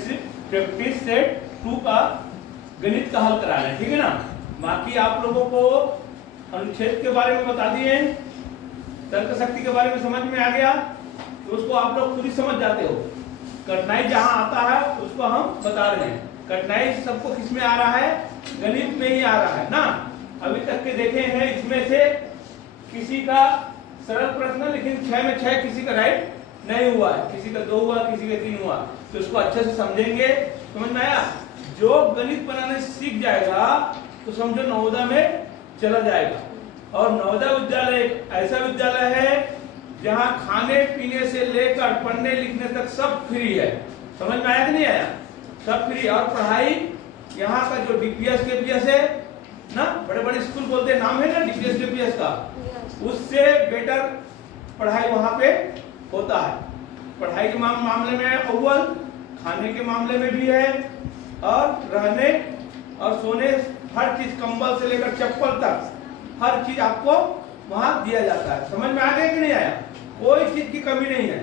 Practice set 2 का गणित का हल करा रहे हैं, ठीक है ना। बाकी आप लोगों को अनुच्छेद के बारे में बता दिए, तर्क शक्ति के बारे में समझ में आ गया, तो उसको आप लोग खुद ही समझ जाते हो। कठिनाई जहां आता है उसको हम बता रहे हैं। कठिनाई सबको किस में आ रहा है? गणित में ही आ रहा है ना। अभी तक के देखे हैं, इसमें से किसी का सरल प्रश्न, लेकिन 6 में 6 किसी का राइट नहीं हुआ है, किसी का 2 हुआ, किसी का 3 हुआ, तो इसको अच्छे से समझेंगे। समझ में आया? जो गणित बनाने सीख जाएगा तो समझो नवोदय में चला जाएगा। और नवोदय विद्यालय एक ऐसा विद्यालय है जहां खाने पीने से लेकर पढ़ने लिखने तक सब फ्री है। समझ में आया कि नहीं आया? सब फ्री। और पढ़ाई यहाँ का जो डीपीएस केपीएस है ना, बड़े बड़े स्कूल बोलते हैं, नाम है ना डीपीएस केपीएस का, उससे बेटर पढ़ाई वहां पे होता है। पढ़ाई के मामले में अव्वल, खाने के मामले में भी है, और रहने और सोने, हर चीज, कंबल से लेकर चप्पल तक हर चीज आपको वहां दिया जाता है। समझ में आ गया कि नहीं आया? कोई चीज की कमी नहीं है,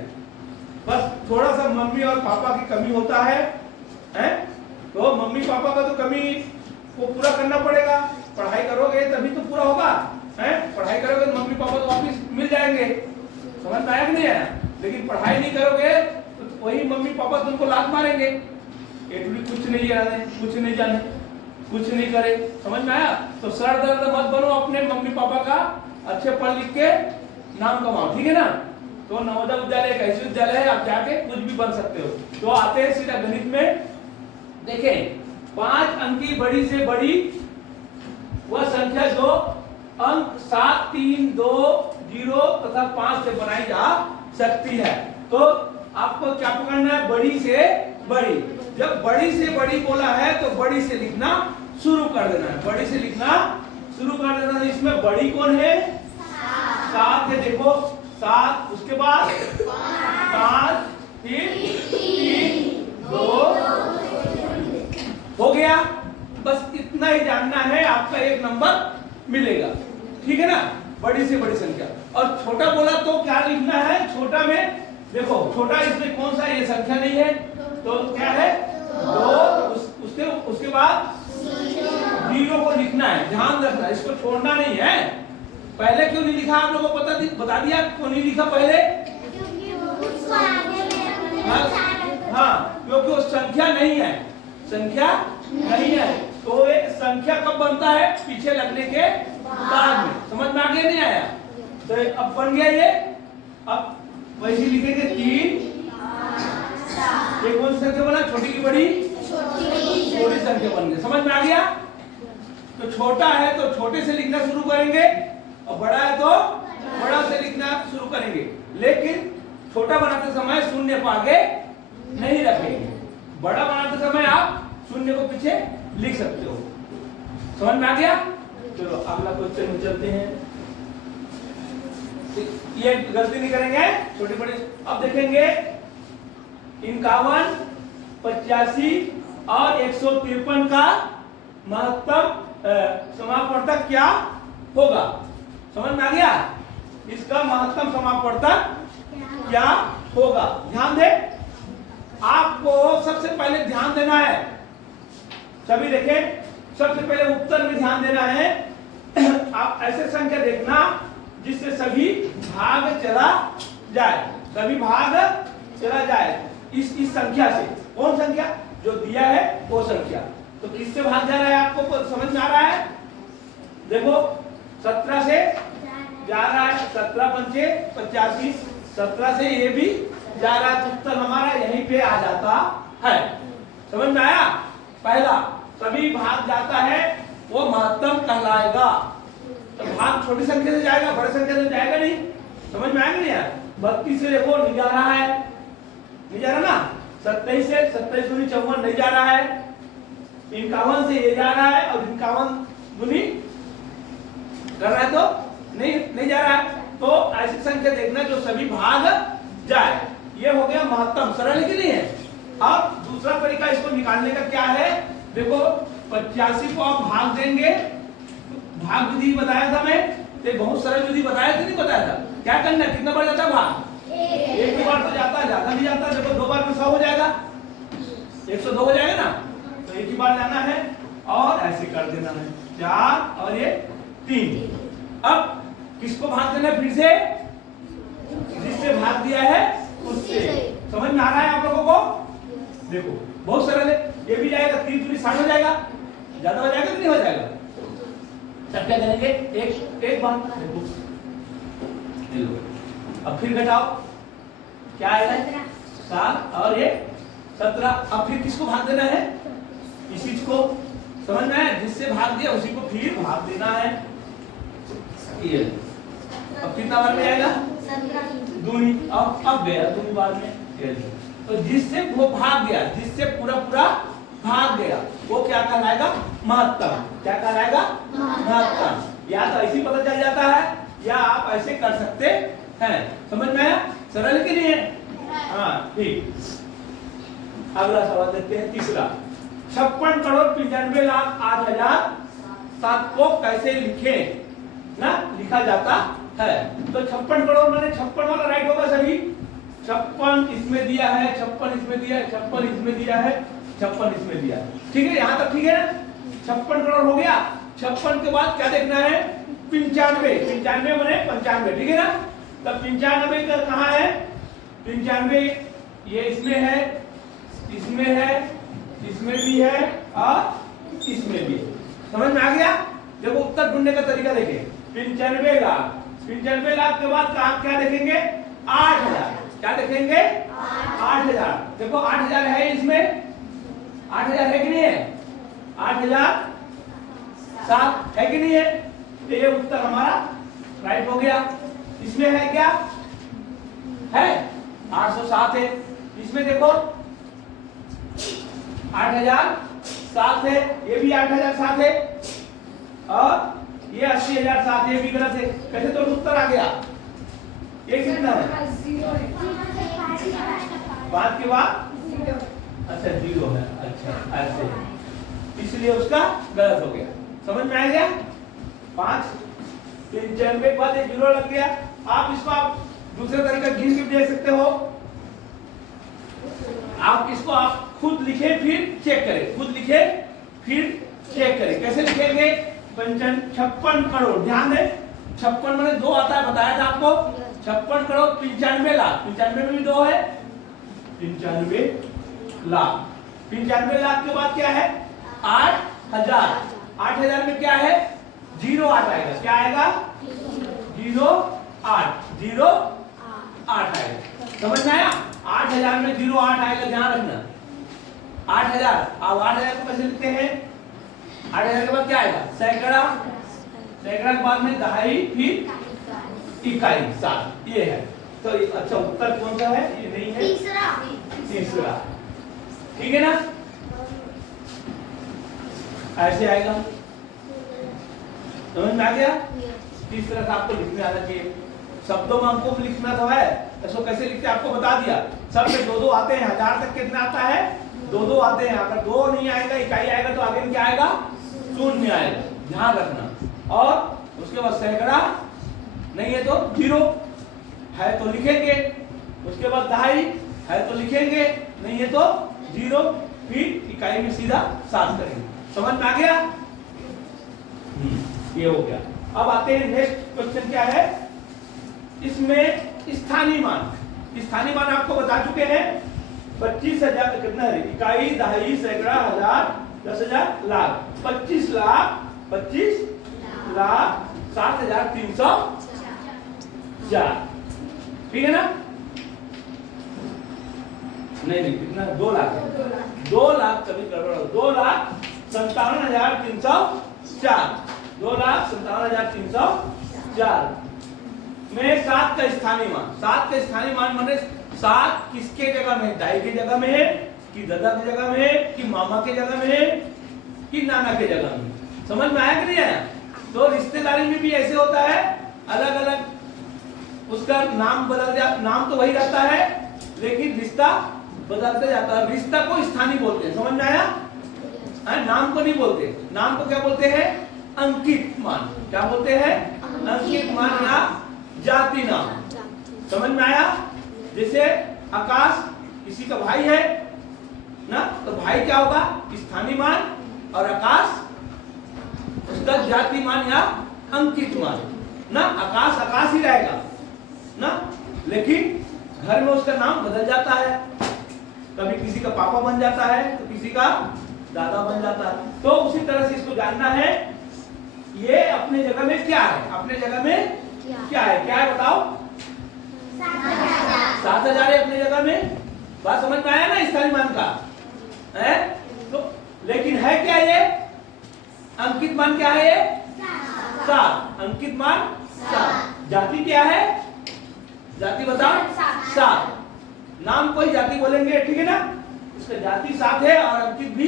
बस थोड़ा सा मम्मी और पापा की कमी होता है, हैं? तो मम्मी पापा का तो कमी को पूरा करना पड़ेगा। पढ़ाई करोगे तभी तो पूरा होगा, हैं? पढ़ाई करोगे तो मम्मी पापा तो वापिस मिल जाएंगे। समझ में आया कि नहीं आया? लेकिन पढ़ाई नहीं करोगे तो वही मम्मी पापा तुमको लात मारेंगे, ये कुछ नहीं जाने, कुछ नहीं जाने, कुछ नहीं करे। समझ में आया? तो सर दर्द मत बनो अपने मम्मी पापा का, अच्छे पढ़ लिख के नाम कमाओ, ठीक है ना। तो नवोदय विद्यालय एक ऐसी विद्यालय है, आप जाके कुछ भी बन सकते हो। तो आते हैं सीधा गणित में। देखें, 5 अंक की बड़ी से बड़ी वह संख्या जो अंक 7, 3, 2, 0 तथा 5 से बनाई जा सकती है। तो आपको क्या पकड़ना है? बड़ी से बड़ी। जब बड़ी से बड़ी बोला है तो बड़ी से लिखना शुरू कर देना है, बड़ी से लिखना शुरू कर देना है। इसमें बड़ी कौन है? 7 है। देखो 7, उसके बाद 5, 3, 2 हो गया। बस इतना ही जानना है, आपका 1 नंबर मिलेगा, ठीक है ना। बड़ी से बड़ी संख्या। और छोटा बोला तो क्या लिखना है? छोटा में देखो, छोटा इसमें कौन सा, ये संख्या नहीं है तो क्या है? 2। उसके बाद 0 को लिखना है, ध्यान रखना, इसको छोड़ना नहीं है। पहले क्यों नहीं लिखा आप लोगों को बता दिया क्यों नहीं लिखा पहले? हाँ, क्योंकि वो संख्या नहीं है, संख्या नहीं है। तो ये संख्या कब बनता है? पीछे लगने के बाद में। समझ में आ गया नहीं आया? तो अब बन गया ये। अब वैसे लिखेंगे 3। ये कौन सी संख्या बना? छोटी की बड़ी? छोटी संख्या बन गई। समझ में आ गया? तो छोटा है तो छोटे से लिखना शुरू करेंगे, और बड़ा है तो बड़ा से लिखना शुरू करेंगे। लेकिन छोटा बनाते समय शून्य को आगे नहीं रखेंगे, बड़ा बनाते समय आप शून्य को पीछे लिख सकते हो। समझ में आ गया? चलो अगला क्वेश्चन में चलते हैं। ये गलती नहीं करेंगे, छोटे बड़े। अब देखेंगे 51, 85 और 153 का महत्तम समापवर्तक क्या होगा? समझ में आ गया? इसका महत्तम समापवर्तक क्या होगा? ध्यान दे, आपको सबसे पहले ध्यान देना है। सभी देखें, सबसे पहले उत्तर में ध्यान देना है। आप ऐसे संख्या देखना जिससे सभी भाग चला जाए, सभी भाग चला जाए इस संख्या से। कौन संख्या? जो दिया है वो संख्या। तो किससे भाग जा रहा है आपको समझ में आ रहा है? देखो 17 से जा रहा है, 17 पंचे 85, 17 से ये भी जा रहा है, तो उत्तर हमारा यहीं पे आ जाता है। समझ में आया? पहला सभी भाग जाता है वो महत्तम कहलाएगा। तो भाग छोटी संख्या से जाएगा, बड़ी संख्या से जाएगा नहीं। समझ में आएगा नहीं यार? 32 से देखो नहीं जा रहा है, नहीं जा रहा ना। 27 से 27 दूनी 54 नहीं जा रहा है। 51 से ये जा रहा है, और 51 दूनी कर रहा है तो नहीं जा रहा है। तो ऐसी संख्या देखना जो सभी भाग जाए, ये हो गया महत्तम। सरल है कि नहीं है? अब दूसरा तरीका इसको निकालने का क्या है? देखो 85 को आप भाग देंगे, भाग विधि बताया था मैं, तो बहुत सरल विधि बताया था, नहीं बताया था? क्या करना है? कितना बार जाता है भाग? एक बार तो जाता है, ज्यादा नहीं जाता। देखो 2 बार में 100 हो जाएगा, 102 हो जाएगा ना, तो एक ही बार जाना है और ऐसे कर देना है 4 और ये 3। अब किसको भाग देना है फिर से, जिससे भाग दिया है उससे। समझ में आ रहा है आप लोगों को? देखो बहुत सरल है, ये भी जाएगा 3 दूनी 60 हो जाएगा, ज्यादा हो जाएगा कि नहीं हो जाएगा। तब क्या करेंगे, एक बार देखो, अब फिर घटाओ, क्या आएगा 7 और ये 17। अब फिर किसको भाग देना है, इसी को, समझ में आया, जिससे भाग दिया उसी को फिर भाग देना है। ये अब कितना बार में आएगा, दूनी, अब गया दूनी बार में। तो जिससे वो भाग गया, जिससे पूरा पूरा भाग गया, वो क्या कहलाएगा, महत्तम। क्या कहलाएगा, महत्तम। या तो ऐसी पता चल जाता है या आप ऐसे कर सकते हैं। समझ में आया, सरल के लिए। हाँ ठीक, अगला सवाल देखते हैं, तीसरा। 56 करोड़ 95 लाख 8,007 को कैसे लिखें ना, लिखा जाता है। तो 56 करोड़ माने 56 वाला राइट होगा सभी। 56 इसमें दिया है, 56 इसमें दिया है, 56 इसमें दिया है, 56 इसमें दिया है। ठीक है, यहाँ तक ठीक है ना। 56 करोड़ हो गया। 56 के बाद क्या देखना है, 95। 95 माने 95, ठीक है ना। तब 95 का कहाँ है, 95 ये इसमें है, इसमें है, इसमें भी है और इसमें भी है। समझ में आ गया। देखो उत्तर ढूंढने का तरीका देखें, 95 लाख, 95 लाख के बाद कहाँ क्या देखेंगे, 8,000। क्या देखेंगे, 8,000। देखो 8,000 है इसमें, 8,000 है कि नहीं है, 8,007 है कि नहीं है। तो ये उत्तर हमारा राइट हो गया। इसमें है क्या, है 807 है। इसमें देखो 8,007 है, ये भी 8,007 है और ये 80,007 ये भी गलत है। कैसे तो उत्तर आ गया, ये कितना है, 5 के बाद अच्छा 0 है, अच्छा ऐसे, इसलिए उसका गलत हो गया। समझ में आ गया। 5 95 के बाद 0 लग गया। आप इसको आप दूसरे तरीके गिन के दे सकते हो। आप इसको आप खुद लिखे फिर चेक करें, खुद लिखे फिर चेक करें। कैसे लिखेंगे, 56 करोड़, ध्यान दें 56 माने 2 आता है, बताया था आपको। 56 करोड़ 95 लाख, 95 में भी 2 है, 95 लाख। 95 लाख के बाद क्या है, 8,000। 8,000 में क्या है, 08 आएगा। क्या आएगा, 08, 08 आएगा। समझ में आया। 8,000 में 08 आएगा, ध्यान रखना। 8,000, अब 8,000 को कैसे लिखते हैं, 8,000 के बाद क्या आएगा, सैकड़ा, सैकड़ा के बाद में दहाई, फिर इकाई, 7, ये है। तो अच्छा उत्तर कौन सा है, ये नहीं है, तीसरा। ठीक है ना, ऐसे आएगा। समझ में आ गया। तीसरा का आपको लिखने आना चाहिए। शब्दों में हमको लिखना तो है, इसको कैसे लिखते हैं आपको बता दिया। सब में 2-2 आते हैं, 1000 तक कितना आता है, 2-2 आते हैं। अगर 2 नहीं आएगा, इकाई आएगा तो आगे में क्या आएगा, 0 आएगा, ध्यान रखना। और उसके बाद सैकड़ा नहीं है तो 0 है तो लिखेंगे, उसके बाद दहाई है तो लिखेंगे, नहीं है तो 0, फिर इकाई में सीधा 7 करेंगे। समझ में आ गया। ये हो गया। अब आते हैं नेक्स्ट क्वेश्चन, क्या है इसमें स्थानीय मान। स्थानीय मान आपको बता चुके हैं, 25,000 कितना है, इकाई, दहाई, सैकड़ा, 1000, 10,000, लाख। 25 लाख, 25 लाख 7,304। ठीक है ना। नहीं कितना, 2 लाख, 2 लाख कभी गड़बड़, 2,57,304, 2,57,304 में 7 का स्थानीय मान। 7 का स्थानीय मान माने 7 किसके जगह में, दाई की जगह में है कि दादा की जगह में है कि मामा के जगह में है कि नाना के जगह में। समझ में आया कि नहीं आया। तो रिश्तेदारी में भी ऐसे होता है, अलग अलग उसका नाम बदल जा, नाम तो वही रहता है लेकिन रिश्ता बदलते जाता है। रिश्ता को स्थानीय बोलते हैं। समझ में आया। नाम को नहीं बोलते। नाम को क्या बोलते हैं, अंकित मान। क्या बोलते हैं, अंकित मान या जाति नाम। समझ में आया। जैसे आकाश किसी का भाई है ना, तो चौथाई क्या होगा? स्थानीय मान, और आकाश उसका जाति मान या अंकित मान ना। आकाश आकाश ही रहेगा ना, लेकिन घर में उसका नाम बदल जाता है, कभी किसी का पापा बन जाता है तो किसी का दादा बन जाता है। तो उसी तरह से इसको जानना है ये अपने जगह में क्या है, अपने जगह में क्या है, क्या है बताओ? 7,000 है अपने जगह में। बात समझ में आया ना स्थानीय मान का है? तो लेकिन है क्या ये? अंकित मान क्या है ये? 7। अंकित मान 7। जाति क्या है? जाति बताओ? 7। नाम कोई जाति बोलेंगे, ठीक है ना? इसका जाति 7 है और अंकित भी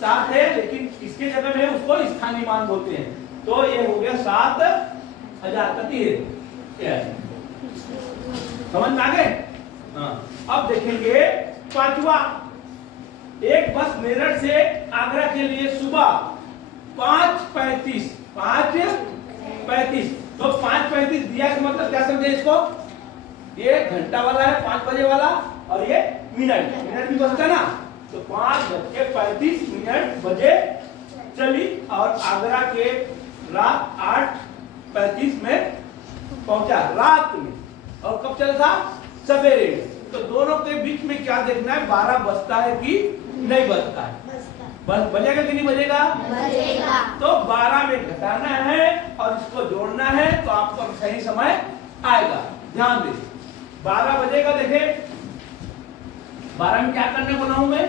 7 है, लेकिन इसके जगह में उसको स्थानीय मान बोलते हैं। तो ये हो गया 7,000 कति है। समझ में आ गए? हाँ। अब देखेंगे पांचवा। एक बस मेरठ से आगरा के लिए सुबह 5:35 तो 5:35 दिया का मतलब क्या समझे इसको? ये घंटा वाला है 5 बजे वाला, और ये मिनट भी बजता ना, तो 5:35 बजे चली और आगरा के रात 8:35 में पहुंचा, रात में। और कब चला था? सवेरे में। तो दोनों के बीच में क्या देखना है? 12 बजता है कि नहीं बजता है? बजेगा कि नहीं बजेगा? बजेगा। तो 12 में घटाना है और इसको जोड़ना है, तो आपको सही समय आएगा। ध्यान दे, 12 बजेगा। देखे 12 में क्या करने बोला हूं मैं?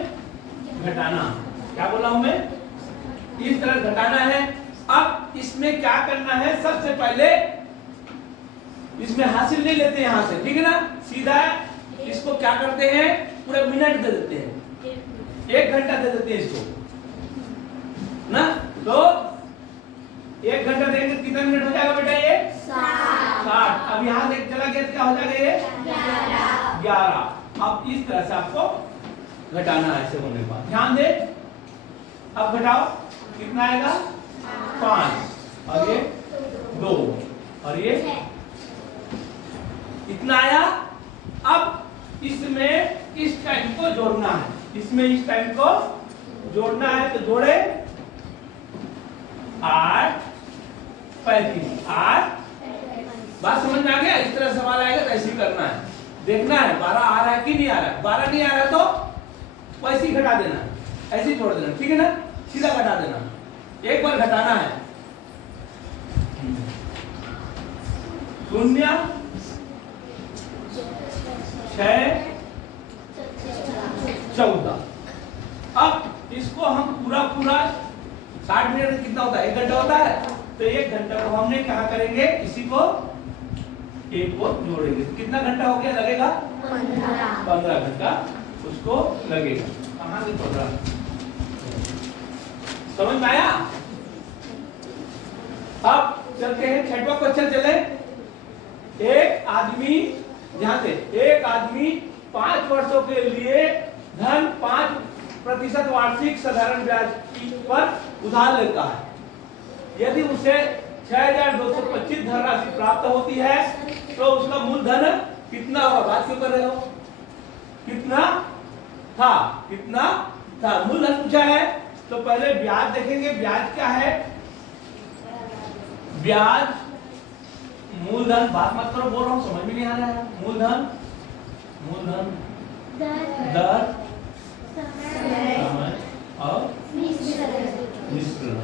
घटाना। क्या बोला हूं मैं? इस तरह घटाना है। अब इसमें क्या करना है? सबसे पहले इसमें हासिल नहीं लेते यहां से, ठीक है ना? सीधा इसको क्या करते हैं? पूरा मिनट दे देते हैं, 1 घंटा दे देते हैं इसको ना। तो 1 घंटा देंगे कितना मिनट हो जाएगा बेटा? ये 60। अब यहां से चला गया, क्या हो जाएगा? ये 11। अब इस तरह से आपको घटाना है। ऐसे होने के बाद ध्यान दे, अब घटाओ, कितना आएगा? 5, और ये 2, और ये इतना आया। अब इसमें इस टाइम को जोड़ना है, इसमें इस टाइम को जोड़ना है, तो जोड़े 8:35। बात समझ में आ गया? इस तरह सवाल आएगा तो ऐसे ही करना है, देखना है 12 आ रहा है कि नहीं आ रहा है। 12 नहीं आ रहा तो वैसे ही घटा देना, ऐसे ही छोड़ देना, ठीक है ना? सीधा घटा देना, एक बार घटाना है। 0, 6, 14। अब इसको हम पूरा 60 मिनट में कितना होता है? 1 घंटा होता है। तो 1 घंटा को हमने कहा करेंगे, इसी को एक को जोड़ेंगे। कितना घंटा हो गया? लगेगा 15 घंटा उसको लगेगा। कहां से 15? समझ में आया? अब चलते हैं 6वां क्वेश्चन। चले, एक आदमी, ध्यान से, एक आदमी 5 वर्षों के लिए धन 5% वार्षिक साधारण ब्याज पर उधार लेता है। यदि उसे 6,225 धनराशि प्राप्त होती है तो उसका मूलधन कितना होगा? बात क्यों कर रहे हो? कितना था? कितना था? मूलधन पूछा है तो पहले ब्याज देखेंगे। ब्याज क्या है? ब्याज मूलधन, बात मत करो, बोल रहा हूं, समझ में नहीं आ रहा है। मूलधन दर समय और मिश्रण,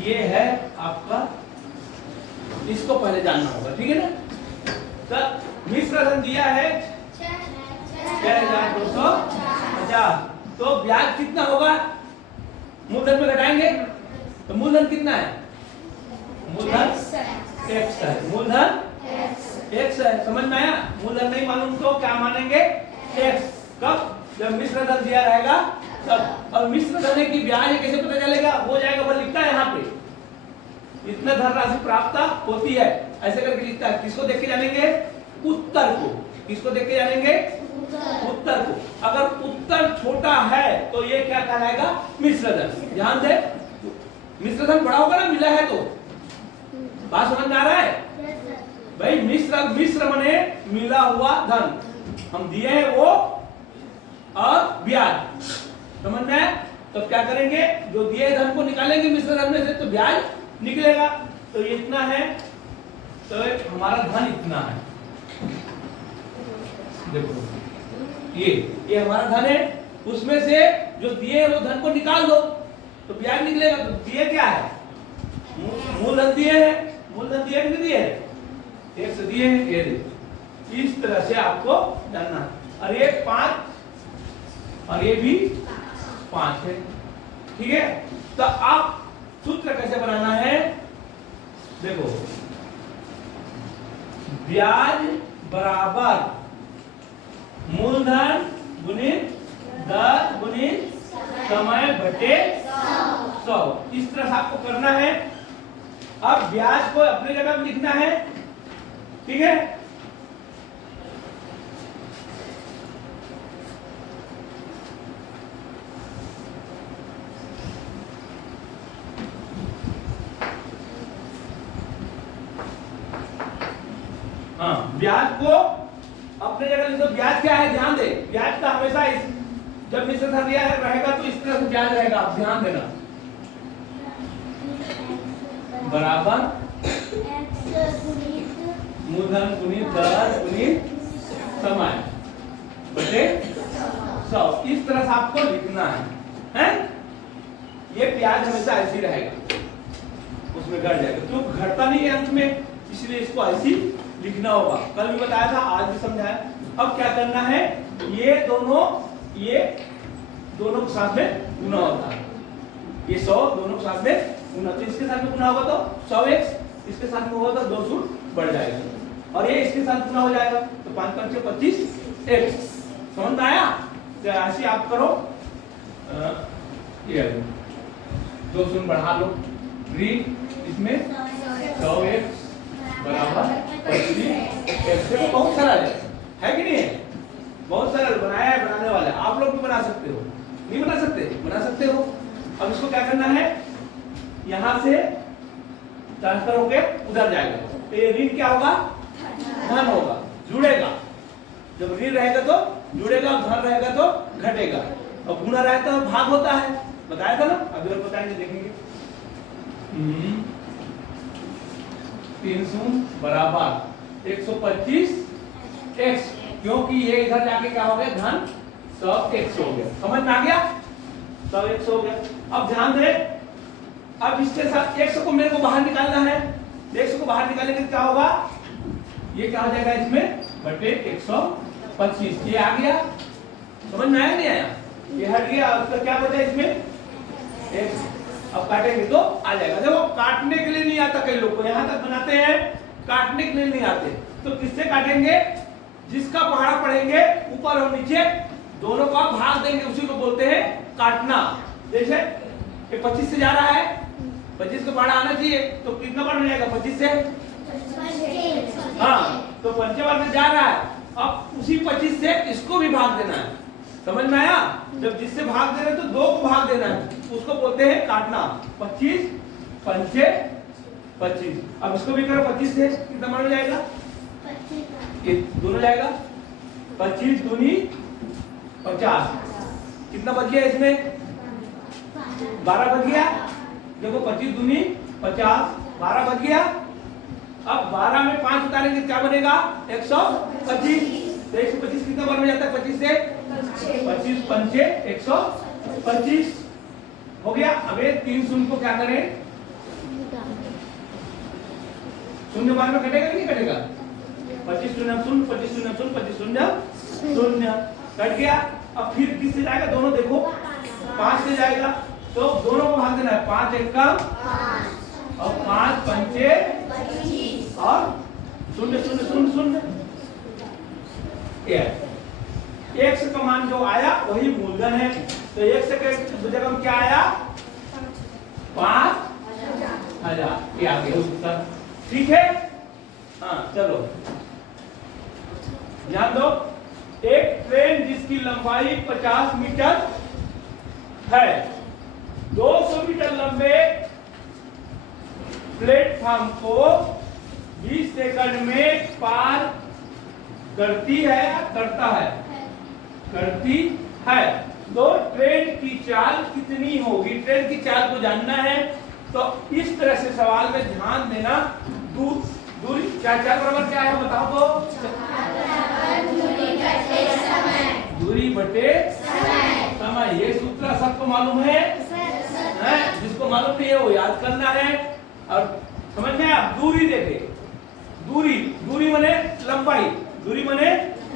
ये है आपका। इसको पहले जानना होगा, ठीक है ना? तो मिश्रण दिया है 6,250, तो ब्याज कितना होगा? मूलधन में घटाएंगे तो मूलधन कितना है? मूलधन x है, मूलधन x है। समझ में आया? मूलधन नहीं मालूम तो क्या मानेंगे? x। कब? जब मिश्र धन दिया रहेगा तब। और मिश्र धन की ब्याज कैसे पता चलेगा? हो जाएगा, वो लिखता है यहाँ पे, इतना धनराशि प्राप्त होती है, ऐसे करके लिखता है। किसको देख के जानेंगे? उत्तर को। किसको देख के जानेंगे? उत्तर को। अगर उत्तर छोटा है तो ये क्या कहलाएगा? मिश्र धन। ध्यान दे, मिश्र धन बड़ा होगा ना, मिला है तो। बात समझ में आ रहा है भाई? मिश्र मने मिला हुआ धन, हम दिए हैं वो, और ब्याज समझ में आया? तो क्या करेंगे, जो दिए धन को निकालेंगे मिश्र धन में से तो ब्याज निकलेगा। तो ये इतना है, तो हमारा धन इतना है। देखो ये हमारा धन है, उसमें से जो दिए वो धन को निकाल दो तो ब्याज निकलेगा। तो दिए क्या है, मूलधन दिए है, मूलधन दिए नहीं दिए, एक से दिए हैं, ये दे। इस तरह से आपको जानना है। और ये 5 और ये भी 5 है, ठीक है। तो आप सूत्र कैसे बनाना है, देखो ब्याज बराबर मूलधन गुणित दर गुणित समय बटे 100। इस तरह से आपको करना है। अब ब्याज को अपनी जगह पर लिखना है, ठीक है। हाँ, ब्याज को अपने जगह लिखो। ब्याज क्या है, ध्यान दे, ब्याज का हमेशा जब मिश्र धन दिया रहेगा तो इस तरह से ब्याज रहेगा, आप ध्यान देना। बराबर मूलधन गुणित दर गुणित समय बटे 100। इस तरह से आपको लिखना है? ये ब्याज हमेशा ऐसे ही रहेगा, उसमें घट जाएगा, क्यों घटता नहीं है अंत में, इसलिए इसको ऐसे ही लिखना होगा। कल भी बताया था, आज भी समझाया। अब क्या करना है, ये दोनों के साथ में गुना होता है। ये 100 दोनों के साथ में गुना, तो इसके साथ में गुना होगा तो 100x, इसके साथ में होगा तो 2 सूत्र बढ़ जाएगा, और ये इसके साथ गुना हो जाएगा तो 5 5 6 25x। समझ में आया? तो ऐसे आप करो, ये 2 शून्य बढ़ा लो, इसमें 100x बराबर 25x। बहुत सरल है कि नहीं है? बहुत सरल बनाया है, बनाने वाला है। आप लोग भी बना सकते हो, नहीं बना सकते? बना सकते हो। अब इसको क्या करना है, यहां से ट्रांसफर होके उधर जाएगा, तो ये ऋण क्या होगा, धन होगा, जुड़ेगा। जब ऋण रहेगा तो जुड़ेगा, धन रहेगा तो घटेगा, और गुणा रहता है भाग होता है, बताया था ना। अभी और बताएंगे, देखेंगे। 300 बराबर 125x, क्योंकि ये इधर जाके क्या हो गया, धन 100x हो गया। समझ में आ गया? 100x हो गया। अब ध्यान दे, अब इसके साथ x को मेरे को बाहर निकालना है। x को बाहर निकालेंगे क्या होगा, ये क्या हो जाएगा इसमें, बटे 125। ये आ गया, समझ में आया नहीं आया? ये हट गया, उसका क्या बचा इसमें, x। अब काटेंगे तो आ जाएगा। देखो काटने के लिए नहीं आता कई लोग को, यहां तक बनाते हैं, काटने के लिए नहीं आते। तो किससे काटेंगे, जिसका पहाड़ा पढ़ेंगे ऊपर और नीचे दोनों का भाग देंगे, उसी को बोलते हैं काटना। जैसे ये 25 से जा रहा है, 25 का पहाड़ा आना चाहिए, तो कितना बार में जाएगा, 25 से। हाँ, तो 5 बार में जा रहा है। अब उसी 25 से इसको भी भाग देना है। समझ में आया? जब जिससे भाग दे रहे तो 2 को भाग देना है, उसको बोलते हैं काटना। 25 5 25। अब इसको भी करो 25 से, कितना मान में जाएगा, ये दोनों जाएगा, 25 दूनी 50। कितना बच गया इसमें, 12 बच गया। देखो 25 दूनी 50, 12 बच गया। अब 12 में 5 उतारेंगे क्या बनेगा, 125। 125 कितना बार में जाता है, 25 से 25 पंचे 125 हो गया। अब ये 3 शून्य को क्या करें, शून्य बार में कटेगा कि नहीं कटेगा, 25 शून्य शून्य, 25 शून्य शून्य, 25 शून्य शून्य, कट गया। अब फिर किससे जाएगा, दोनों देखो 5 से जाएगा, तो दोनों को भाग देना है, 5 1 का और 5 पंचे और शून्य शून्य शून्य शून्य। x का मान जो आया वही मूलधन है, तो x के जगह में क्या आया, 5000। ये आ गया उत्तर, ठीक है। हाँ चलो ध्यान दो, एक ट्रेन जिसकी लंबाई 50 मीटर है, 200 मीटर लंबे प्लेटफॉर्म को 20 सेकंड में पार करती है, करता है, करती है। तो ट्रेन की चाल कितनी होगी, ट्रेन की चाल को जानना है। तो इस तरह से सवाल में ध्यान देना। दूरी चाल बराबर क्या है बताओ तो? दूरी बटे समय। ये सूत्र सबको मालूम है? जिसको मालूम नहीं है वो याद करना है। और समझ में आप दूरी देखे, दूरी माने लंबाई, दूरी माने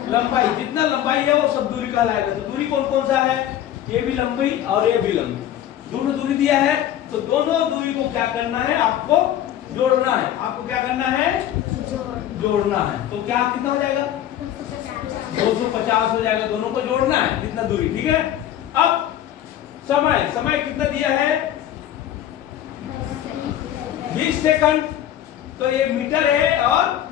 लंबाई, जितना लंबाई है वो सब दूरी कहलाएगा। तो दूरी कौन कौन सा है? ये भी लंबी और ये भी लंबी, दोनों दूरी दिया है। तो दोनों दूरी को क्या करना है, आपको जोड़ना है। आपको क्या करना है? जोड़ना है। तो क्या कितना हो जाएगा? 250 हो जाएगा। दोनों को जोड़ना है, कितना दूरी, ठीक है। अब समय कितना दिया है? 20 सेकंड। तो ये मीटर है और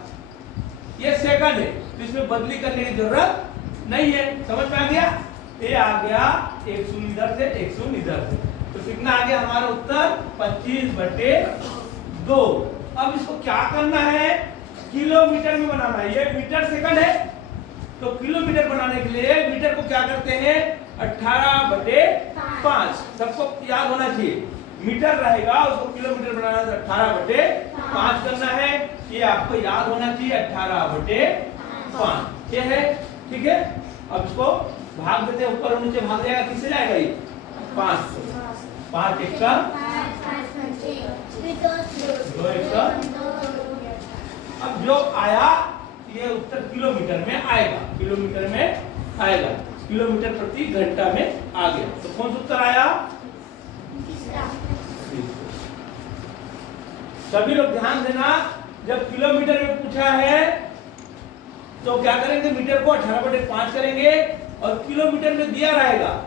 ये सेकंड है, तो इसमें बदली करने की जरूरत नहीं है। समझ में आ गया? ये आ गया 100 इधर से 100 इधर से, तो कितना आ गया हमारा उत्तर? 25/2। अब इसको क्या करना है? किलोमीटर में बनाना है। ये मीटर सेकंड है, तो किलोमीटर बनाने के लिए मीटर को क्या करते हैं? 18/5। सबको याद होना चाहिए, मीटर रहेगा उसको किलोमीटर बनाना है, 18/5 करना है। ये आपको याद होना चाहिए, 18/5 ये है, ठीक है। अब इसको भाग देते हैं, ऊपर और नीचे भाग जाएगा, किससे जाएगा ये? 5 से। 5 1 का 2 1 का। अब जो आया ये उत्तर किलोमीटर में आएगा, किलोमीटर में आएगा, किलोमीटर प्रति घंटा में आ गया। तो कौन सा उत्तर आया? सभी लोग ध्यान देना, जब किलोमीटर में पूछा है तो क्या करेंगे? मीटर को 18/5 करेंगे और किलोमीटर में दिया रहेगा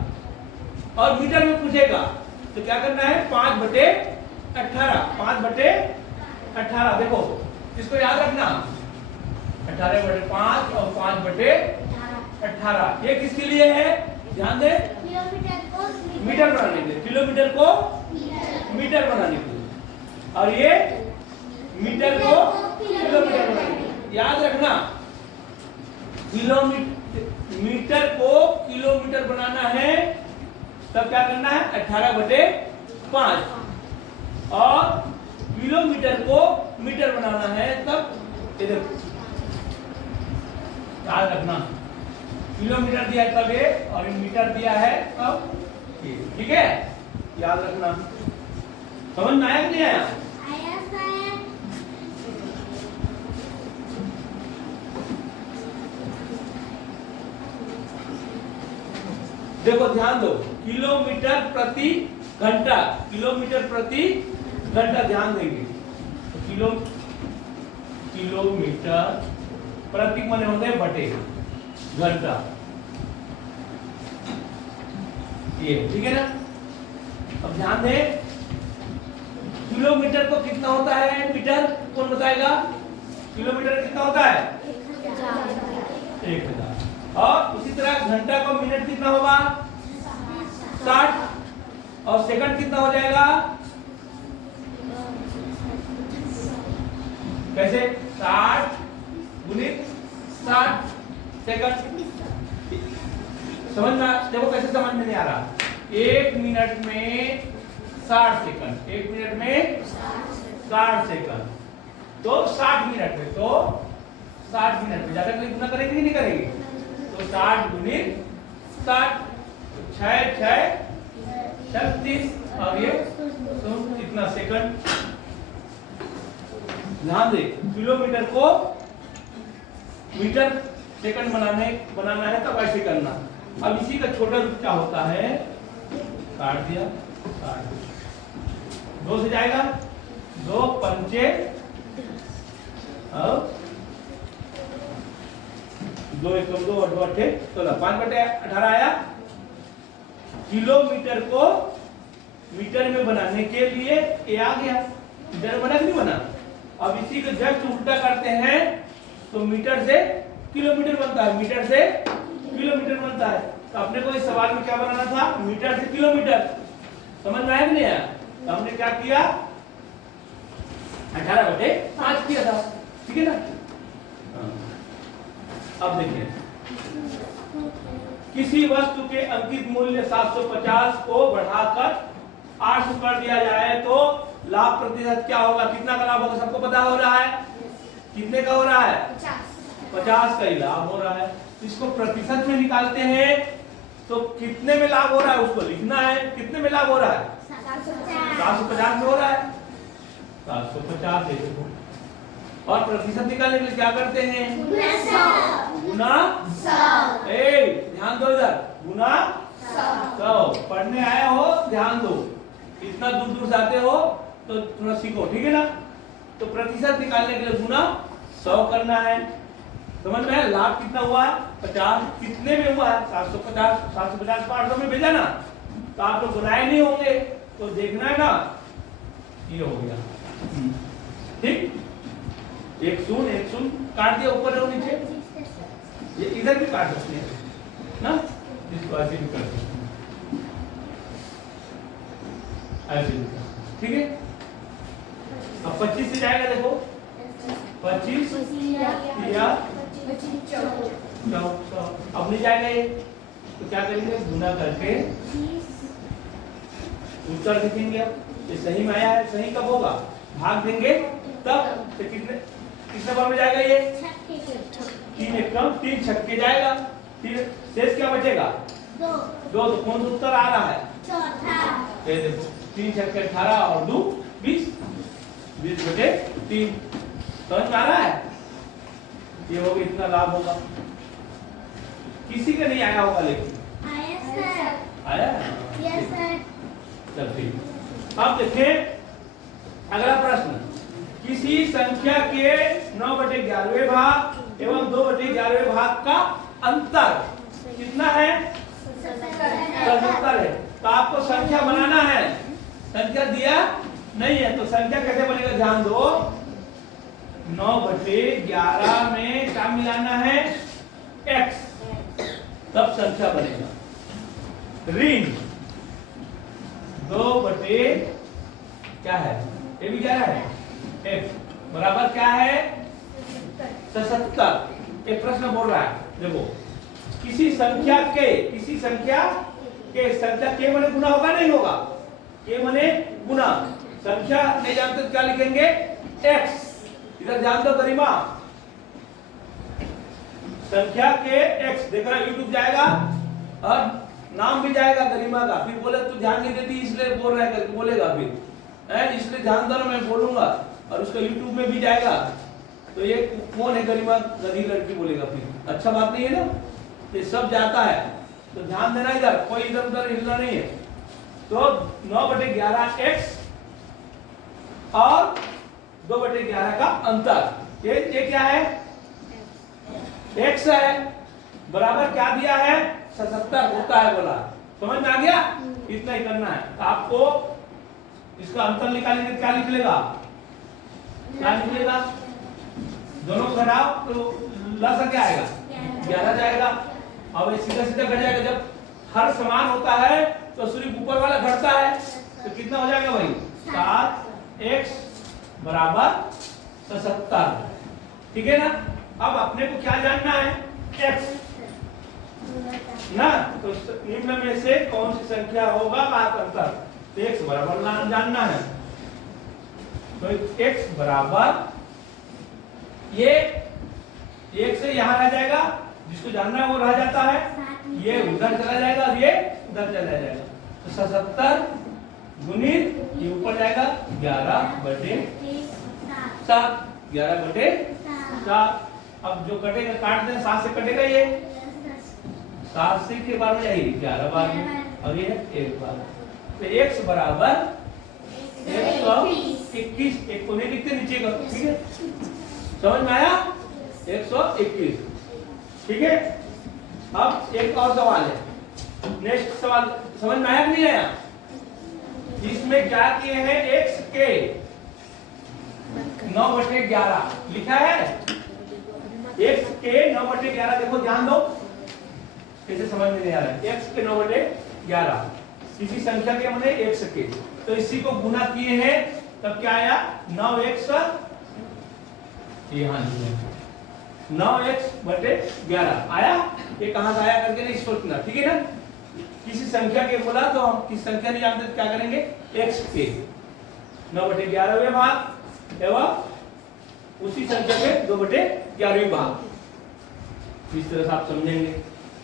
और मीटर में पूछेगा तो क्या करना है? 5/18। 5/18 देखो, इसको याद रखना, 18/5 और 5/18। ये किसके लिए है? ध्यान दे, मीटर बनाने के लिए, किलोमीटर को मीटर बनाने के लिए, और ये मीटर को किलोमीटर बनाने के लिए। याद रखना, मीटर को किलोमीटर बनाना है तब क्या करना है? 18/5, और किलोमीटर को मीटर बनाना है तब इधर याद रखना, किलोमीटर दिया है तब ये, और मीटर दिया है तब ये, ठीक है। याद रखना। समझ में आया कि नहीं आया? देखो ध्यान दो, किलोमीटर प्रति घंटा, किलोमीटर प्रति घंटा ध्यान देंगे। तो किलोमीटर प्रति माने होते हैं बटे घंटा, ये ठीक है ना। अब ध्यान दे, किलोमीटर को कितना होता है मीटर, कौन बताएगा? किलोमीटर कितना होता है? 1000। और उसी तरह घंटा को मिनट कितना होगा? 60। और सेकंड कितना हो जाएगा? कैसे? 60 गुणित 60 सेकंड। समझ में देखो, कैसे समझ में नहीं आ रहा? 1 मिनट में 60 सेकंड, 1 मिनट में 60 सेकंड, तो 60 मिनट में, तो 60 मिनट में ज्यादा गुना करेंगे कि नहीं करेंगे? तो 60 गुणित 60, 6 6 36, और ये कितना सेकंड। ध्यान दे, किलोमीटर को मीटर सेकंड बनाना है तब ऐसे करना। अब इसी का छोटा रूप क्या होता है? काट दिया, 2 से जाएगा, 2 पंचे और 2 1 2 और 2 8 16, 5/18 आया। किलोमीटर को मीटर में बनाने के लिए ये आ गया, मीटर में बना कि नहीं बना? अब इसी को जस्ट उल्टा करते हैं तो मीटर से किलोमीटर बनता है, मीटर से किलोमीटर बनता है। तो अपने को इस सवाल में क्या बनाना था? मीटर से किलोमीटर। समझ में आया कि नहीं आया? तो हमने क्या किया? 18/5 किया था, ठीक है ना। अब देखिए किसी वस्तु के अंकित मूल्य 750 को बढ़ाकर 800 कर दिया जाए तो लाभ प्रतिशत क्या होगा? कितना का लाभ होगा? सबको पता हो रहा है कितने का हो रहा है? 50 का ही लाभ हो रहा है। इसको प्रतिशत में निकालते हैं तो कितने में लाभ हो रहा है उसको लिखना है। कितने में लाभ हो रहा है? 750 में हो रहा है। 750 है देखो। और प्रतिशत निकालने के लिए क्या करते हैं? गुना 100। ध्यान दो इधर, गुना 100। पढ़ने आए हो ध्यान दो, इतना दूर दूर से आते हो तो थोड़ा सीखो, ठीक है ना। तो प्रतिशत निकालने के लिए गुना 100 करना है। समझ में है? लाभ कितना हुआ? 50। कितने में हुआ? 750। 750 को 800 में भेजा ना, तो आप लोग गुनाए नहीं होंगे, तो देखना है ना। ये हो गया ठीक। एक शून्य काट दिया ऊपर और नीचे। ये इधर भी काट सकते हैं ना, इसको ऐसे भी कर सकते हैं, ऐसे भी कर सकते हैं, ठीक है। अब 25 से जाएगा देखो, 25 या 14। अब नहीं जाएगा ये, तो क्या करेंगे? गुना करके उत्तर लिखेंगे। अब ये सही में आया है, सही कब होगा? भाग देंगे तब। तो कितने बार में जाएगा ये? 3 एकम 3 छक्के जाएगा। फिर शेष क्या बचेगा? 2। तो कौन सा उत्तर आ रहा है? चौथा। ये देखो 3 छक्के 18 और 2 20। 20/3 समझ में आ रहा है? ये होगा, इतना लाभ होगा। किसी का नहीं आया होगा लेकिन आया सर। आया? Yes sir. चल ठीक। अब देखें अगला प्रश्न। किसी संख्या के 9/11वें भाग एवं 2/11वें भाग का अंतर कितना है? 77 है। तो आपको संख्या बनाना है, संख्या दिया नहीं है, तो संख्या कैसे बनेगा? ध्यान दो, 9/11 में क्या मिलाना है? x, तब संख्या बनेगा। ऋण 2/ क्या है? ये भी 11 है। x बराबर क्या है? 77। एक प्रश्न बोल रहा है देखो, किसी संख्या के मने गुना होगा नहीं होगा? के मने गुना। संख्या नहीं जानते तो क्या लिखेंगे? x। इधर ध्यान दो गरिमा, संख्या के x देखना, यूट्यूब जाएगा और नाम भी जाएगा गरिमा का। फिर बोले तू ध्यान नहीं देती इसलिए बोल रहा है, बोलेगा फिर, इसलिए ध्यान दो, मैं बोलूंगा और उसका यूट्यूब में भी जाएगा। तो ये कौन है गरिमा? गधी लड़की बोलेगा, फिर अच्छा बात नहीं है ना। ये सब जाता है, तो ध्यान देना इधर, कोई इधर उधर हिलना नहीं है। तो 9/11 x और 2/11 का अंतर, ये क्या है? x है, बराबर क्या दिया है? 77 होता है बोला। समझ में आ गया? इतना ही करना है। तो आपको इसका अंतर निकालने के क्या लिख लेगा? क्या निकलेगा? दोनों घटाओ तो लसा क्या आएगा? 11 जाएगा। अब ये सीधा सीधा घट जाएगा। जब हर समान होता है तो सिर्फ ऊपर वाला घटता है, तो कितना हो जाएगा भाई? 7x बराबर 77, ठीक है ना। अब अपने को क्या जानना है? x ना, तो निम्न में से कौन सी संख्या होगा भाग अंतर? तो x बराबर जानना है। तो x बराबर ये 1 से यहाँ रह जाएगा, जिसको जानना है वो रह जाता है, ये उधर चला जाएगा और ये उधर चला जाएगा। तो 77 गुणित ये ऊपर जाएगा 11/7, 11/7। अब जो कटेगा काट दें, 7 से कटेगा, ये 7 से के बार में जाएगी 11 बार में, और ये 1 बार। तो x बराबर 121। एक को नहीं लिखते नीचे का, ठीक है? समझ में आया? 121, ठीक है। अब एक और सवाल है, नेक्स्ट सवाल समझ में आया कि नहीं आया? इसमें क्या किए हैं? x के 9/11 लिखा है। x के 9/11, देखो ध्यान दो, कैसे समझ में नहीं आ रहा है। x के 9/11 किसी संख्या के माने x के, तो इसी को गुना किए हैं, तब क्या आया? 9x, यहाँ 9x/11 आया। ये कहाँ से आया करके नहीं सोचना, ठीक है ना। किसी संख्या के बोला तो हम किसी संख्या नहीं जानते तो क्या करेंगे, x के 9/11वें भाग एवं उसी संख्या के 2/11वें भाग। इस तरह से आप समझेंगे।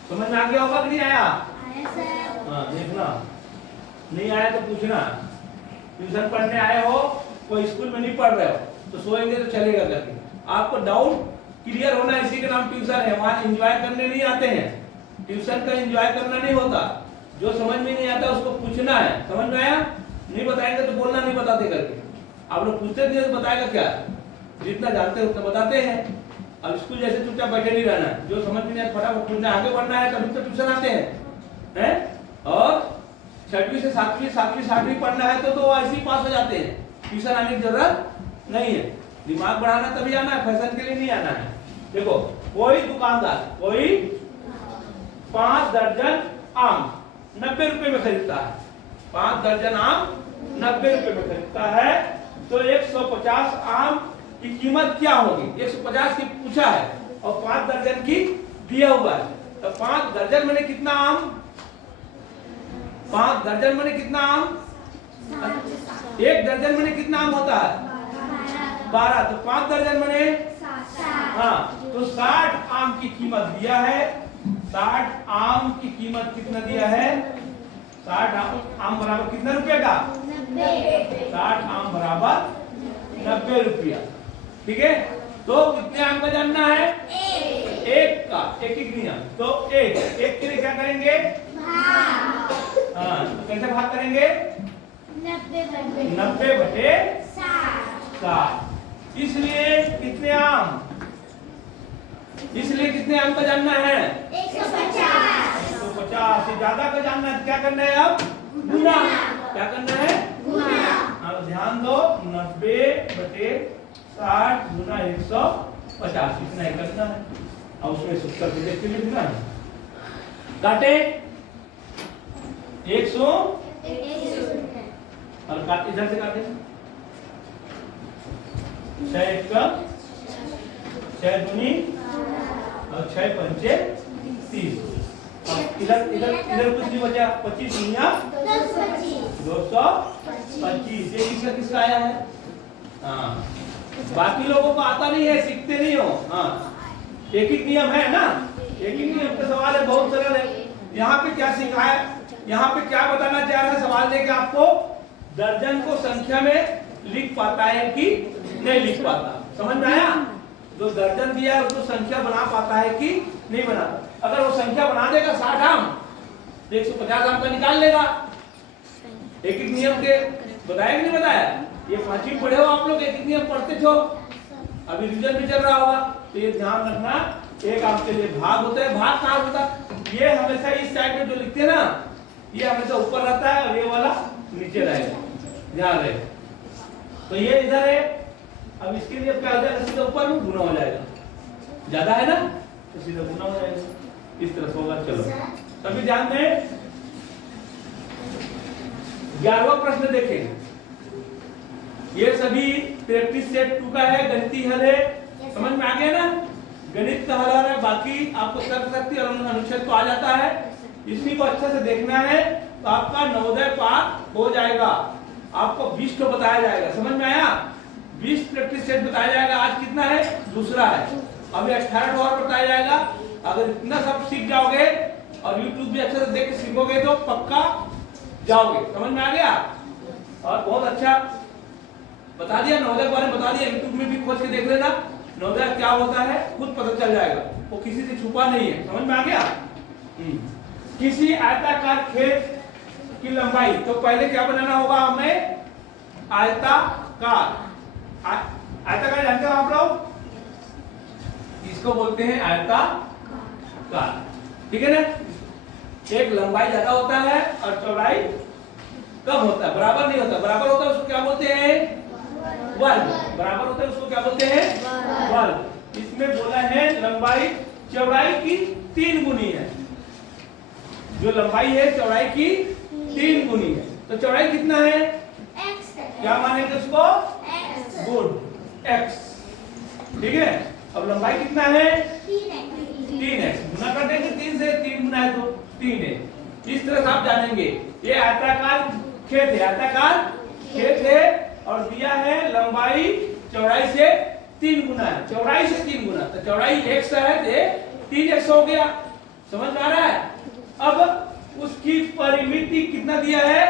समझ में आ गया होगा कि नहीं आया? हाँ, देखना नहीं आया तो पूछना। ट्यूशन पढ़ने आए हो, कोई स्कूल में नहीं पढ़ रहे हो तो सोएंगे तो चलेगा करके। आपको डाउट क्लियर होना, इसी का नाम ट्यूशन है। वहां एंजॉय करने नहीं आते हैं। ट्यूशन का एंजॉय करना नहीं होता, जो समझ में नहीं आता उसको पूछना है। समझ में आया? नहीं बताएंगे तो बोलना नहीं बताते करके। आप लोग पूछते नहीं तो बताएगा क्या? जितना जानते हैं उतना बताते हैं। अब स्कूल जैसे चुपचाप बैठे नहीं रहना है, जो समझ में नहीं आता फटाफट पूछना, आगे बढ़ना है, तभी तो ट्यूशन आते हैं। और 6वीं से 7वीं 7वीं 8वीं पढ़ना है तो ऐसे ही पास हो जाते हैं। ट्यूशन आने की जरूरत नहीं है। दिमाग बढ़ाना तभी आना है, फैशन के लिए नहीं आना है। देखो, कोई दुकानदार कोई 5 दर्जन आम 90 रुपए में खरीदता है। 5 दर्जन आम 90 रुपए में खरीदता है तो 150 आम की कीमत क्या होगी? 150 की पूछा है और 5 दर्जन की दिया हुआ है, तो 5 दर्जन मैंने कितना आम? 5 दर्जन मैंने कितना आम? 1 दर्जन मैंने कितना आम होता है? 12। तो 5 दर्जन मैंने, हाँ, तो 60 आम की कीमत दिया है। 60 आम की कीमत कितना दिया है? 60 आम बराबर कितना रुपए का? 60 आम बराबर 90 रुपया। ठीक है, तो कितने आम का जानना है? एक का, एक नियम। तो एक के लिए क्या करेंगे? हाँ, तो कैसे भाग करेंगे? 90/60। इसलिए कितने आम? इसलिए कितने आम का जानना है? 150 से ज्यादा का जानना है। क्या करना है अब? गुना। क्या करना है? गुना। अब ध्यान दो, 90/60 गुना 150, इतना ही करना है। अब उसमें 70 के देखते लिखना है। काटे 100 और काट इधर से काटे 6 दूनी और 6 पंचे 30। इधर इधर इधर कुछ नहीं बचा। 25 दुनिया 225। ये किसका आया है? हाँ, बाकी लोगों को आता नहीं है, सीखते नहीं हो। हाँ, एक ही नियम है ना, एक ही नियम का सवाल है, बहुत सरल है। यहाँ पे क्या सिखाया, यहाँ पे क्या बताना चाह रहा है सवाल देके आपको? दर्जन को संख्या में लिख पाता है कि नहीं लिख पाता। समझ में आया? जो दर्जन दिया है उसको संख्या बना पाता है कि नहीं बनाता। अगर वो संख्या बना देगा 60 आम तो 150 आम का निकाल लेगा। एक एक नियम के बताया कि नहीं बताया? ये 5वीं पढ़े हो आप लोग, एक एक नियम पढ़ते थे, अभी रिवीजन भी चल रहा होगा। तो ये ध्यान रखना, एक आम के लिए भाग होता है। भाग कहाँ होता है? ये हमेशा इस साइड में जो लिखते हैं ना, ये हमेशा ऊपर रहता है और ये वाला नीचे रहेगा, ध्यान रहे। तो ये इधर है, अब इसके लिए क्या हो जाएगा? सीधा ऊपर में गुना हो जाएगा। ज्यादा है ना तो सीधा गुना हो जाएगा। इस तरह से होगा। चलो सभी ध्यान दें। 11वां प्रश्न देखें। ये सभी प्रैक्टिस सेट 2 का है, गणितीय हल है। समझ में आ गया ना? गणित का हल आ रहा है, बाकी आपको तर्कशक्ति और अनुच्छेद तो आ जाता है। इसी को अच्छे से देखना है तो आपका नवोदय पार हो जाएगा। आपको 20 को बताया जाएगा। समझ में आया? 20 प्रैक्टिस सेट बताया जाएगा। आज कितना है? दूसरा है। अभी 18 और बताया जाएगा। अगर इतना सब सीख जाओगे और YouTube भी अच्छे से देख के सीखोगे तो पक्का जाओगे। समझ में आ गया? और बहुत अच्छा बता दिया, नवोदय के बारे में बता दिया। YouTube में भी खोज के देख लेना, नवोदय क्या होता है खुद पता चल जाएगा। वो किसी से छुपा नहीं है। समझ में आ गया? किसी आयताकार खेत की लंबाई, तो पहले क्या बनाना होगा हमें? आयताकार। आयताकार जानते हो आप लोग? इसको बोलते हैं आयताकार। ठीक है ना? एक लंबाई ज्यादा होता है और चौड़ाई कम होता है, बराबर नहीं होता। बराबर होता है उसको क्या बोलते हैं? वर्ग। बराबर होता है उसको क्या बोलते हैं? वर्ग। इसमें बोला है लंबाई चौड़ाई की 3 गुनी है। जो लंबाई है चौड़ाई की 3 गुनी है। तो चौड़ाई कितना है? x। क्या मानेंगे उसको? Good, x। ठीक है। अब लंबाई कितना है? 3x गुना कर देंगे 3 से, 3 गुना है तो 3x। इस तरह से आप जानेंगे ये आयताकार खेत है, आयताकार खेत है और दिया है लंबाई चौड़ाई से 3 गुना है, चौड़ाई से 3 गुना, तो चौड़ाई x है तो 3x हो गया। समझ में आ रहा है? अब उसकी परिमिति कितना दिया है?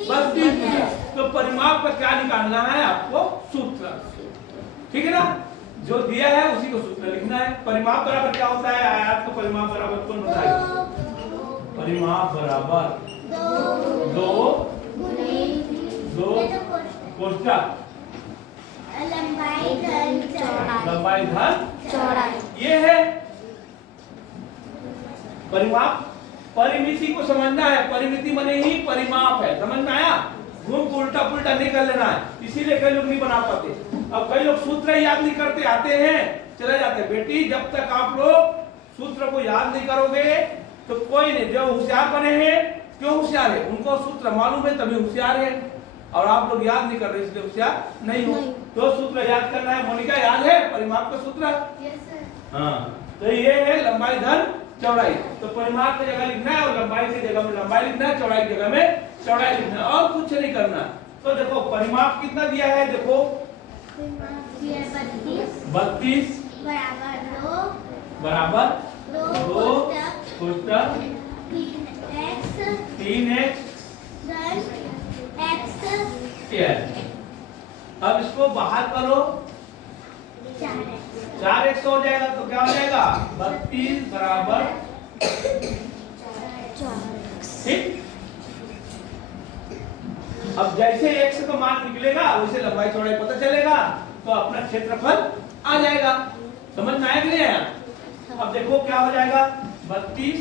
32 दिया। तो परिमाप का क्या निकालना है आपको? सूत्र, ठीक है ना? जो दिया है उसी को सूत्र लिखना है। परिमाप बराबर क्या होता है? आयत का परिमाप बराबर कौन बताएगा? परिमाप बराबर 2 कोष्ठक लंबाई धन चौड़ाई, ये है परिमाप। परिमिति को समझना है, परिमिति माने ही परिमाप है, समझ में आया? घूम को उल्टा पुल्टा नहीं कर लेना है, इसीलिए कई लोग नहीं बना पाते। अब कई लोग सूत्र याद नहीं करते, आते हैं चले जाते हैं। बेटी जब तक आप लोग सूत्र को याद नहीं करोगे तो कोई नहीं। जो होशियार बने हैं, क्यों होशियार है? उनको सूत्र मालूम है तभी होशियार है, और आप लोग याद नहीं कर रहे इसलिए होशियार नहीं हो। तो सूत्र याद करना है। मोनिका याद है परिमाप का सूत्र? हाँ, तो ये है लंबाई धन चौड़ाई। तो परिमाप की जगह लिखना है और लंबाई की जगह में लंबाई लिखना है, चौड़ाई की जगह में चौड़ाई लिखना है, और कुछ नहीं करना। तो देखो परिमाप कितना दिया है, देखो 32 बराबर 2 कोष्ठक 3x अब इसको बाहर करो, 4x हो जाएगा। तो क्या हो जाएगा? 32 बराबर, ठीक। अब जैसे x का मान निकलेगा वैसे लंबाई चौड़ाई पता चलेगा, तो अपना क्षेत्रफल आ जाएगा। समझ में आया कि नहीं? अब देखो क्या हो जाएगा? 32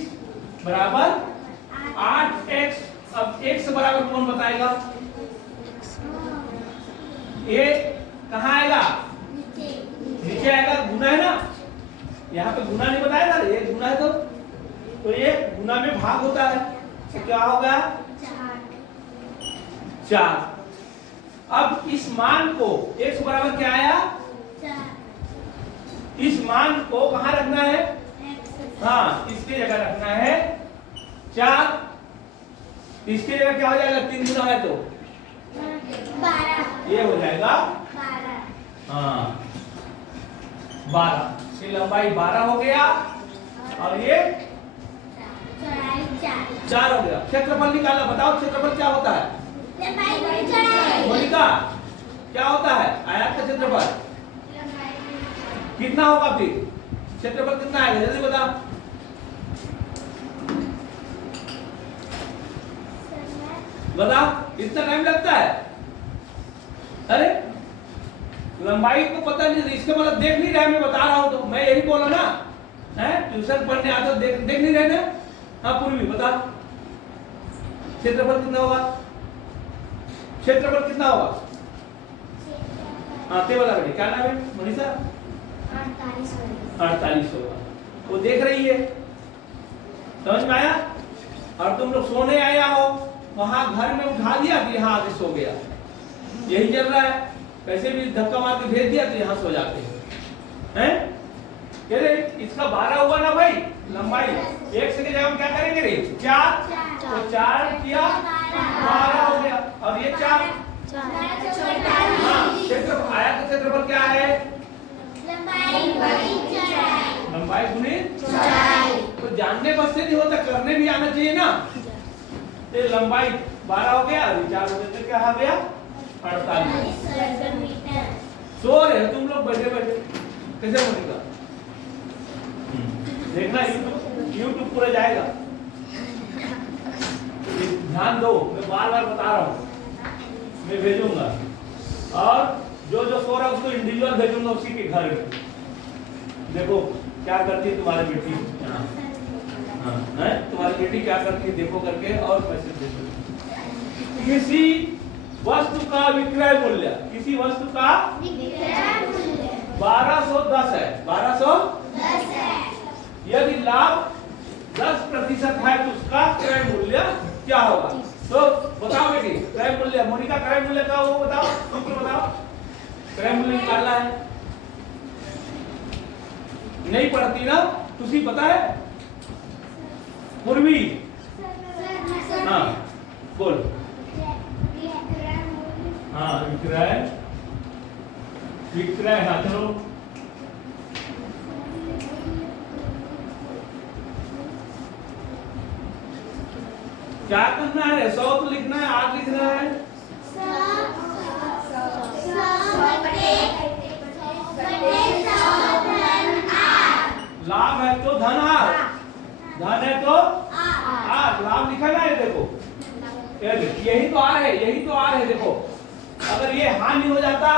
बराबर 8x। अब x बराबर कौन बताएगा? ये कहाँ आएगा? नीचे आएगा, गुना है ना, यहाँ पे गुना नहीं बताया था, ये गुना है तो ये गुना में भाग होता है, तो क्या होगा? 4। अब इस मान को x बराबर क्या आया? 4। इस मान को कहाँ रखना है? हाँ, इसकी जगह रखना है 4। इसकी जगह क्या हो जाएगा? 3 गुना है तो 12, ये हो जाएगा 12। हाँ 12, ये लंबाई 12 हो गया और ये 4 हो गया। क्षेत्रफल निकाला, बताओ क्षेत्रफल क्या होता है? मोनिका क्या होता है? आयत का क्षेत्रफल कितना होगा? फिर क्षेत्रफल कितना आएगा? जल्दी बता। बताओ, इतना टाइम लगता है? अरे लंबाई को पता नहीं, इसका मतलब देख नहीं रहा, मैं बता रहा हूं तो मैं यही बोला ना, है ट्यूशन पढ़ने आता देख नहीं रहे ना? हाँ पूर्वी बता, क्षेत्रफल कितना होगा? क्षेत्रफल कितना होगा? हाँ ते बता बेटी, क्या नाम है मनीषा? 48 होगा। वो देख रही है, समझ में आया? और तुम लोग सोने आया हो, वहां घर में उठा दिया कि यहाँ आगे सो गया, यही चल रहा है। कैसे भी धक्का मार के भेज दिया तो यहाँ सो जाते हैं। कह रहे इसका 12 हुआ ना भाई, लंबाई x की जगह हम क्या करेंगे रे? 4, तो 4 किया 12 हो गया, और ये 4 क्षेत्रफल, आयत का क्षेत्रफल क्या है? लंबाई गुने चौड़ाई। तो जानने बस से नहीं होता, करने भी आना चाहिए ना। तो लंबाई 12 हो गया, 4 हो गया, तो क्या हो गया? 48। सो रहे तुम लोग बैठे बैठे, कैसे बनेगा? देखना YouTube पूरा जाएगा, ध्यान दो, मैं बार बार बता रहा हूँ, मैं भेजूंगा। और जो सो रहा है उसको इंडिविजुअल भेजूंगा उसी के घर में। देखो क्या करती है तुम्हारी बेटी, तुम्हारी बेटी क्या करती है देखो करके, और मैसेज देखो। किसी वस्तु का विक्रय मूल्य, किसी वस्तु का 1210 है, 1210 है। यदि लाभ 10% है तो उसका क्रय मूल्य क्या होगा? तो बताओ बेटी, क्रय मूल्य, मोनिका क्रय मूल्य का वो बताओ, सूत्र बताओ। क्रय मूल्य निकालना है, नहीं पढ़ती ना? तुसी पता है? पूर्वी हाँ बोल। हाँ विक्रय, विक्रय हाँ चलो। क्या करना है? 100 तो लिखना है, 8 लिखना है। लाभ है तो धन आर, धन है तो आर, लाभ लिखा ना है देखो, यही तो आर है, यही तो आर है। देखो अगर ये हानि हो जाता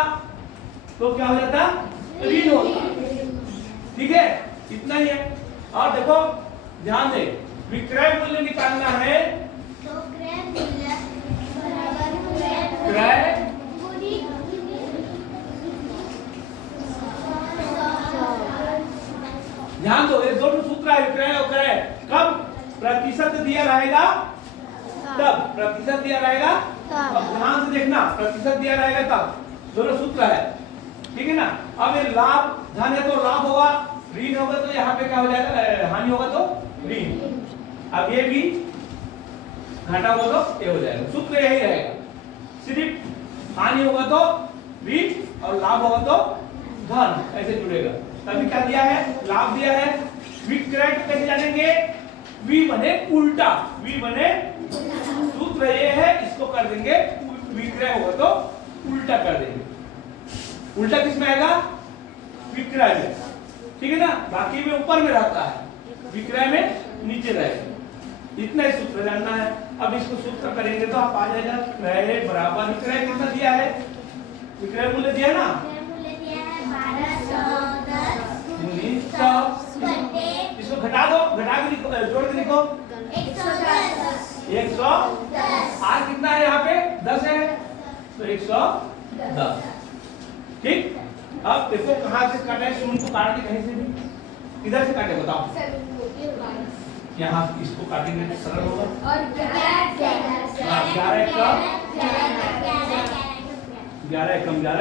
तो क्या हो जाता? ऋण होता। ठीक है, इतना ही है। और देखो ध्यान दे, विक्रय मूल्य निकालना है तो क्रय ध्यान दो, ये दोनों सूत्र है विक्रय और क्रय। कब प्रतिशत दिया रहेगा तब, प्रतिशत दिया रहेगा अब ध्यान से देखना, प्रतिशत दिया रहेगा तब, दोनों सूत्र है। ठीक है ना। अब ये लाभ धन है तो लाभ होगा, ऋण होगा तो यहाँ पे क्या हो जाएगा? हानि होगा तो ऋण। अब ये भी घाटा होगा तो ये हो जाएगा, सूत्र यही रहेगा। सिर्फ हानि होगा तो ऋण और लाभ होगा तो धन, ऐसे जुड़ेगा। तभी क्या दिया है? लाभ दिया है। विक्रय कैसे जानेंगे? वी बने उल्टा, वी बने, सूत्र ये है, इसको कर देंगे, विक्रय होगा तो उल्टा कर देंगे। उल्टा किस में आएगा? विक्रय में। ठीक है ना। बाकी में ऊपर में रहता है, विक्रय में नीचे रहेगा। इतना ही सूत्र जानना है। अब इसको सूत्र करेंगे तो आप आ जाएगा क्रय बराबर, विक्रय कितना दिया है? विक्रय मूल्य दिया ना, 1900। इसको घटा दो, घटा के लिखो, जोड़ के लिखो 110। आर कितना है यहाँ पे? 10 है तो 110। ठीक। अब देखो कहाँ से काटे? शून्य को काट के कहीं से भी, किधर से काटे बताओ? यहाँ इसको काटेंगे तो सरल होगा। और 11 एकम 11।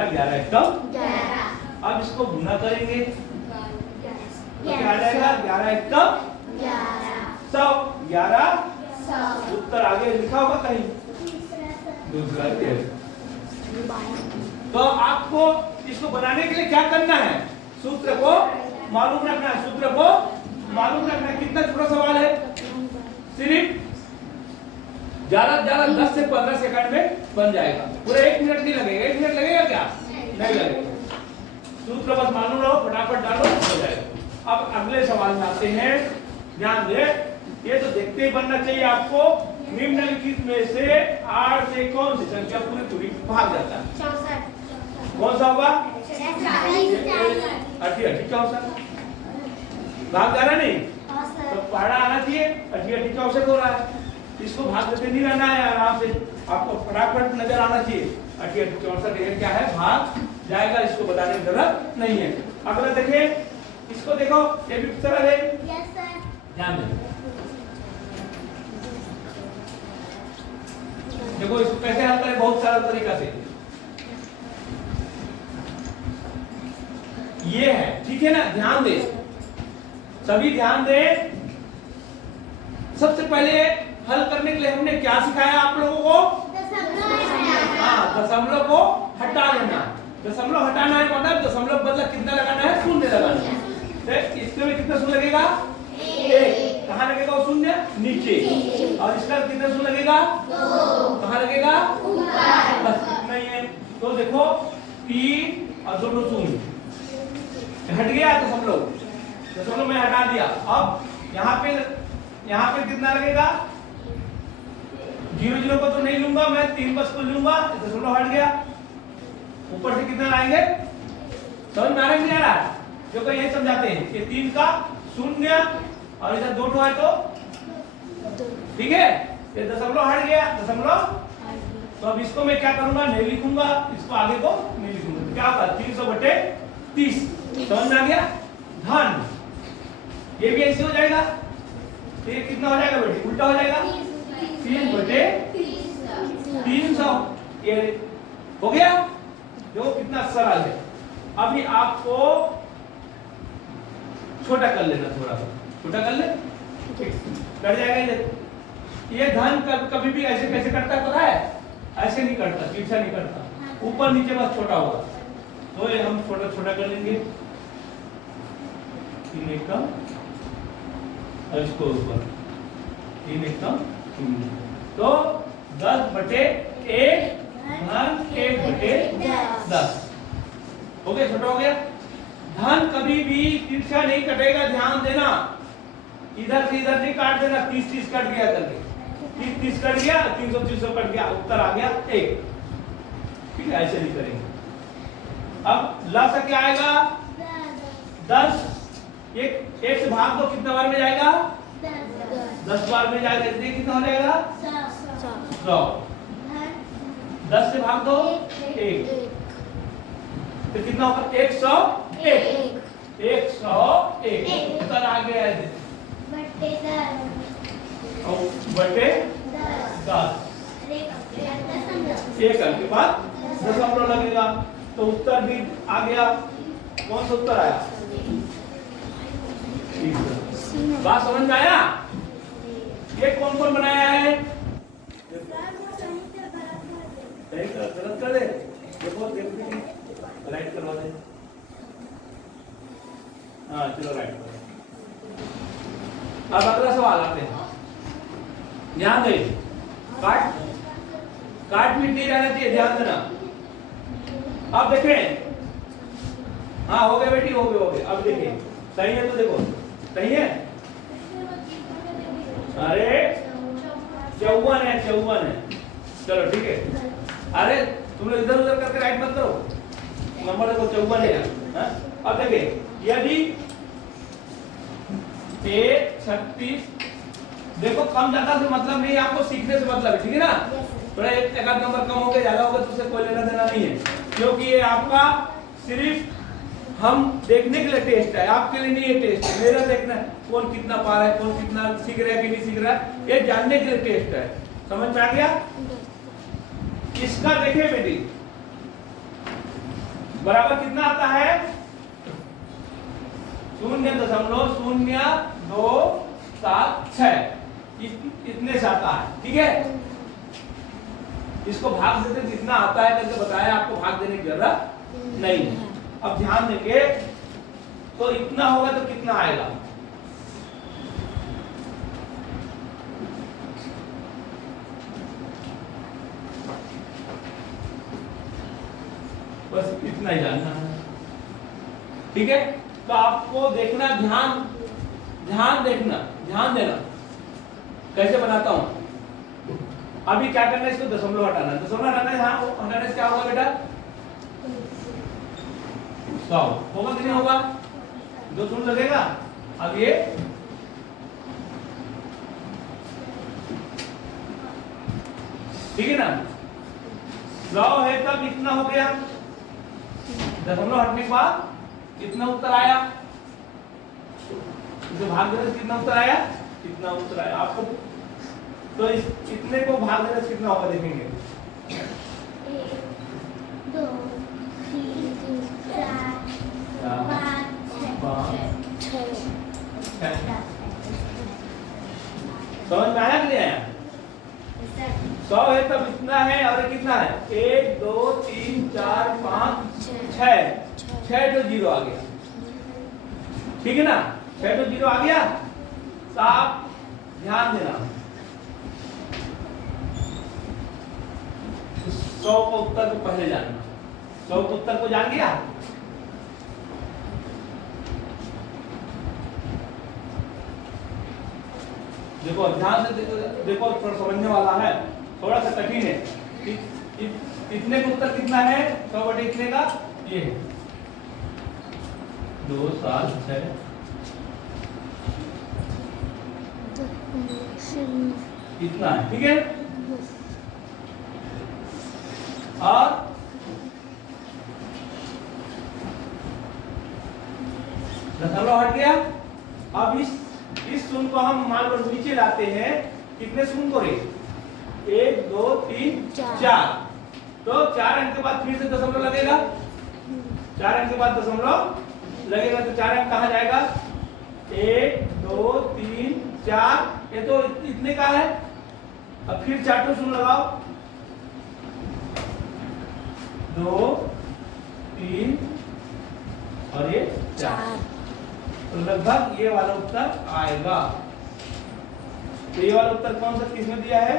अब इसको गुना करेंगे तो क्या आ जाएगा? 11 एकम 100, 11 उत्तर आगे लिखा होगा कहीं दूसरा। तो आपको इसको बनाने के लिए क्या करना है? सूत्र को मालूम रखना है, सूत्र को मालूम रखना है। कितना छोटा सवाल है, सिर्फ ज्यादा 10 से 15 सेकंड में बन जाएगा। पूरा 1 मिनट नहीं लगेगा। 1 मिनट लगेगा क्या? नहीं लगेगा। सूत्र बस मालूम रहो, फटाफट डालो, हो जाएगा। अब अगले सवाल में आते हैं। ध्यान दे, ये तो देखते ही बनना चाहिए आपको। निम्नलिखित में से 8 से कौन सी संख्या पूरी भाग जाता है? 64। कौन सा होगा? 64 भाग जा रहा नहीं तो पढ़ा आना चाहिए। 64 हो रहा है, इसको भाग देते नहीं रहना है, आराम से आपको फटाफट नजर आना चाहिए। 64 क्या है? भाग जाएगा, इसको बताने की जरूरत नहीं है। अगला देखिए, इसको देखो, ये भी सरल है। Yes sir. ध्यान दें, देखो इसको कैसे हल करें, बहुत सरल तरीका से। ये है, ठीक है ना। ध्यान दे, सभी ध्यान दे। सबसे पहले हल करने के लिए हमने क्या सिखाया आप लोगों को? हाँ, दशमलव को हटा देना। दशमलव हटाना है मतलब दशमलव बदला कितना लगाना है? शून्य लगाना है। इसके में कितना शून्य लगेगा? 1। कहाँ लगेगा वो शून्य? नीचे। और इसका कितना शून्य लगेगा? 2। कहाँ लगेगा? ऊपर। बस इतना ही है। तो देखो 3 और 2 शून्य हट गया दशमलव, दशमलव में हटा दिया। अब यहाँ पे कितना लगेगा? 0 को तो नहीं लूंगा मैं, 3 बस को लूंगा, दशमलव हट गया। ऊपर से कितना लाएंगे? समझ में आ रहा है नहीं आ रहा? जो कि यही समझाते हैं कि 3 का शून्य और इधर 2 है तो ठीक है, ये दशमलव हट गया, दशमलव। तो अब इसको मैं क्या करूंगा? नहीं लिखूंगा, इसको आगे को नहीं लिखूंगा। क्या होगा? 300/30। समझ में आ गया? धन ये भी ऐसे हो जाएगा। तो ये कितना हो जाएगा बेटे? उल्टा हो जाएगा, 3/300। ये हो गया। देखो कितना सरल है। अभी आपको छोटा कर लेना, थोड़ा सा छोटा कर ले, कट जाएगा ये धन कभी भी ऐसे कैसे कटता है पता है? ऐसे नहीं कटता, तिरछा नहीं कटता, ऊपर नीचे बस छोटा होगा। तो ये हम छोटा छोटा कर लेंगे, 3 एकम और इसको ऊपर 3 एकम 3। तो 10/1 धन 1/10 हो गया, छोटा हो गया। धन कभी भी तिरछा नहीं कटेगा, ध्यान देना, इधर से इधर नहीं काट देना। 30 कट गया करके, 30 कट गया, 300 कट गया, उत्तर आ गया 1। ठीक है, ऐसे नहीं करेंगे। अब लसा क्या आएगा? 10। एक से भाग दो, कितना बार में जाएगा? 10 बार में जाएगा। इसलिए कितना हो जाएगा? 100। 10 से भाग दो 1, तो कितना होगा? 101। 101 उत्तर आ गया है बटे 10। एक अंक के बाद दशमलव लगेगा, तो उत्तर भी आ गया। कौन सा उत्तर आया? बात समझ में आया? ये कौन कौन बनाया है? गलत कर दे, देखो राइट करवा दे। हाँ चलो राइट करो। अब अगला सवाल आते हैं, ध्यान दे, काट मिट नहीं रहना चाहिए, ध्यान देना। अब देखें, हाँ हो गए बेटी, हो गए। अब देखें, सही है तो देखो, सही है। अरे 54 है, 54 है। चलो ठीक है। अरे तुम लोग इधर उधर करके राइट मत करो, नंबर देखो 54 है। अब देखें, यदि 36, देखो कम ज्यादा से मतलब नहीं, आपको सीखने से मतलब है, ठीक है ना? थोड़ा एक आध नंबर कम हो गया, ज्यादा होगा तो उससे कोई लेना देना नहीं है, क्योंकि ये आपका सिर्फ हम देखने के लिए टेस्ट है, आपके लिए नहीं है टेस्ट है। मेरा देखना है कौन कितना पा रहा है, कौन कितना सीख रहा है कि नहीं सीख रहा है, ये जानने के लिए टेस्ट है। समझ में आ गया? इसका देखे बेटी, बराबर कितना आता है? 0.0276 इतने से आता है, ठीक है? इसको भाग देते जितना आता है करके बताया, आपको भाग देने की जरूरत नहीं है। अब ध्यान देंगे, तो इतना होगा तो कितना आएगा? बस इतना ही जानना है, ठीक है? तो आपको देखना, ध्यान देखना, ध्यान देना कैसे बनाता हूं। अभी क्या करना है, इसको दशमलव हटाना है, दशमलव हटाना है। हाँ, हटाने से क्या होगा बेटा? 100 होगा कि नहीं होगा? 2 शून्य लगेगा। अब ये ठीक है ना? 100 है तब इतना हो गया, दशमलव हटने के बाद कितना उत्तर आया? इसे भाग देने से कितना उत्तर आया? कितना उत्तर आया आपको? तो इस इतने को भाग देने से कितना होगा देखेंगे। 1 2 3 4 5 6 समझ में आया कि नहीं आया? 100 है तब इतना है, और कितना है? 1 2 3 4 5 6 तो 0 आ गया, ठीक है ना? 6 तो 0 आ गया। तो आप ध्यान देना, 100 का उत्तर को पहले जानना। 100 के उत्तर को जान गया? देखो ध्यान से देखो, थोड़ा समझने वाला है, थोड़ा सा कठिन है। इतने का उत्तर कितना है? 100 बटे इतने का ये है 2 7 6 इतना है, ठीक है? और दशमलव हट गया। अब इस शून्य को हम मान लो नीचे लाते हैं, कितने शून्य को रे? 1 2 3 4, तो 4 अंक के बाद फिर से दशमलव लगेगा। 4 अंक के बाद दशमलव लगेगा, तो 4 अंक कहाँ जाएगा? 1 2 3 4, ये तो इतने का है। अब फिर चार्टो शून्य लगाओ, 2 3 और ये 4, तो लगभग ये वाला उत्तर आएगा। तो ये वाला उत्तर कौन सा किसने दिया है?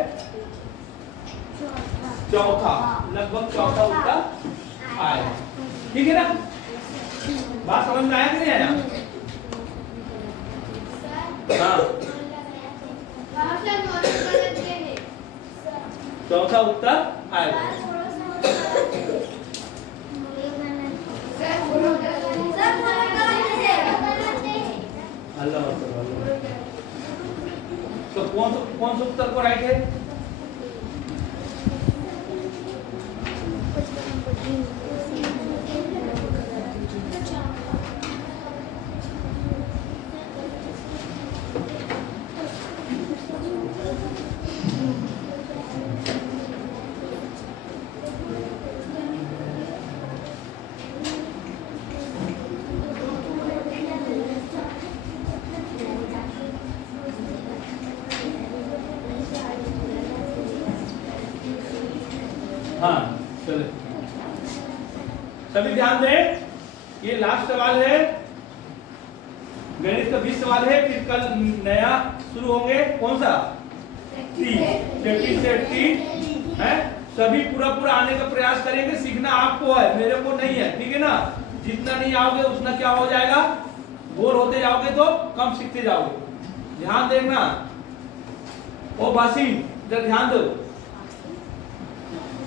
चौथा, लगभग चौथा उत्तर आएगा। ठीक है ना? बात समझ में आया कि नहीं आया? हाँ, चौथा उत्तर आएगा। अल्लाह तो कौन सा उत्तर को राइट है? हाँ चले, सभी ध्यान दें, ये लास्ट सवाल है, गणित का 20 सवाल है, फिर कल नया शुरू होंगे। कौन सा? 30 से 80 है। सभी पूरा आने का प्रयास करेंगे। सीखना आपको है, मेरे को नहीं है, ठीक है ना? जितना नहीं आओगे उतना क्या हो जाएगा, बोर होते जाओगे तो कम सीखते जाओगे। ध्यान देखना। ओ बासी, इधर ध्यान दो।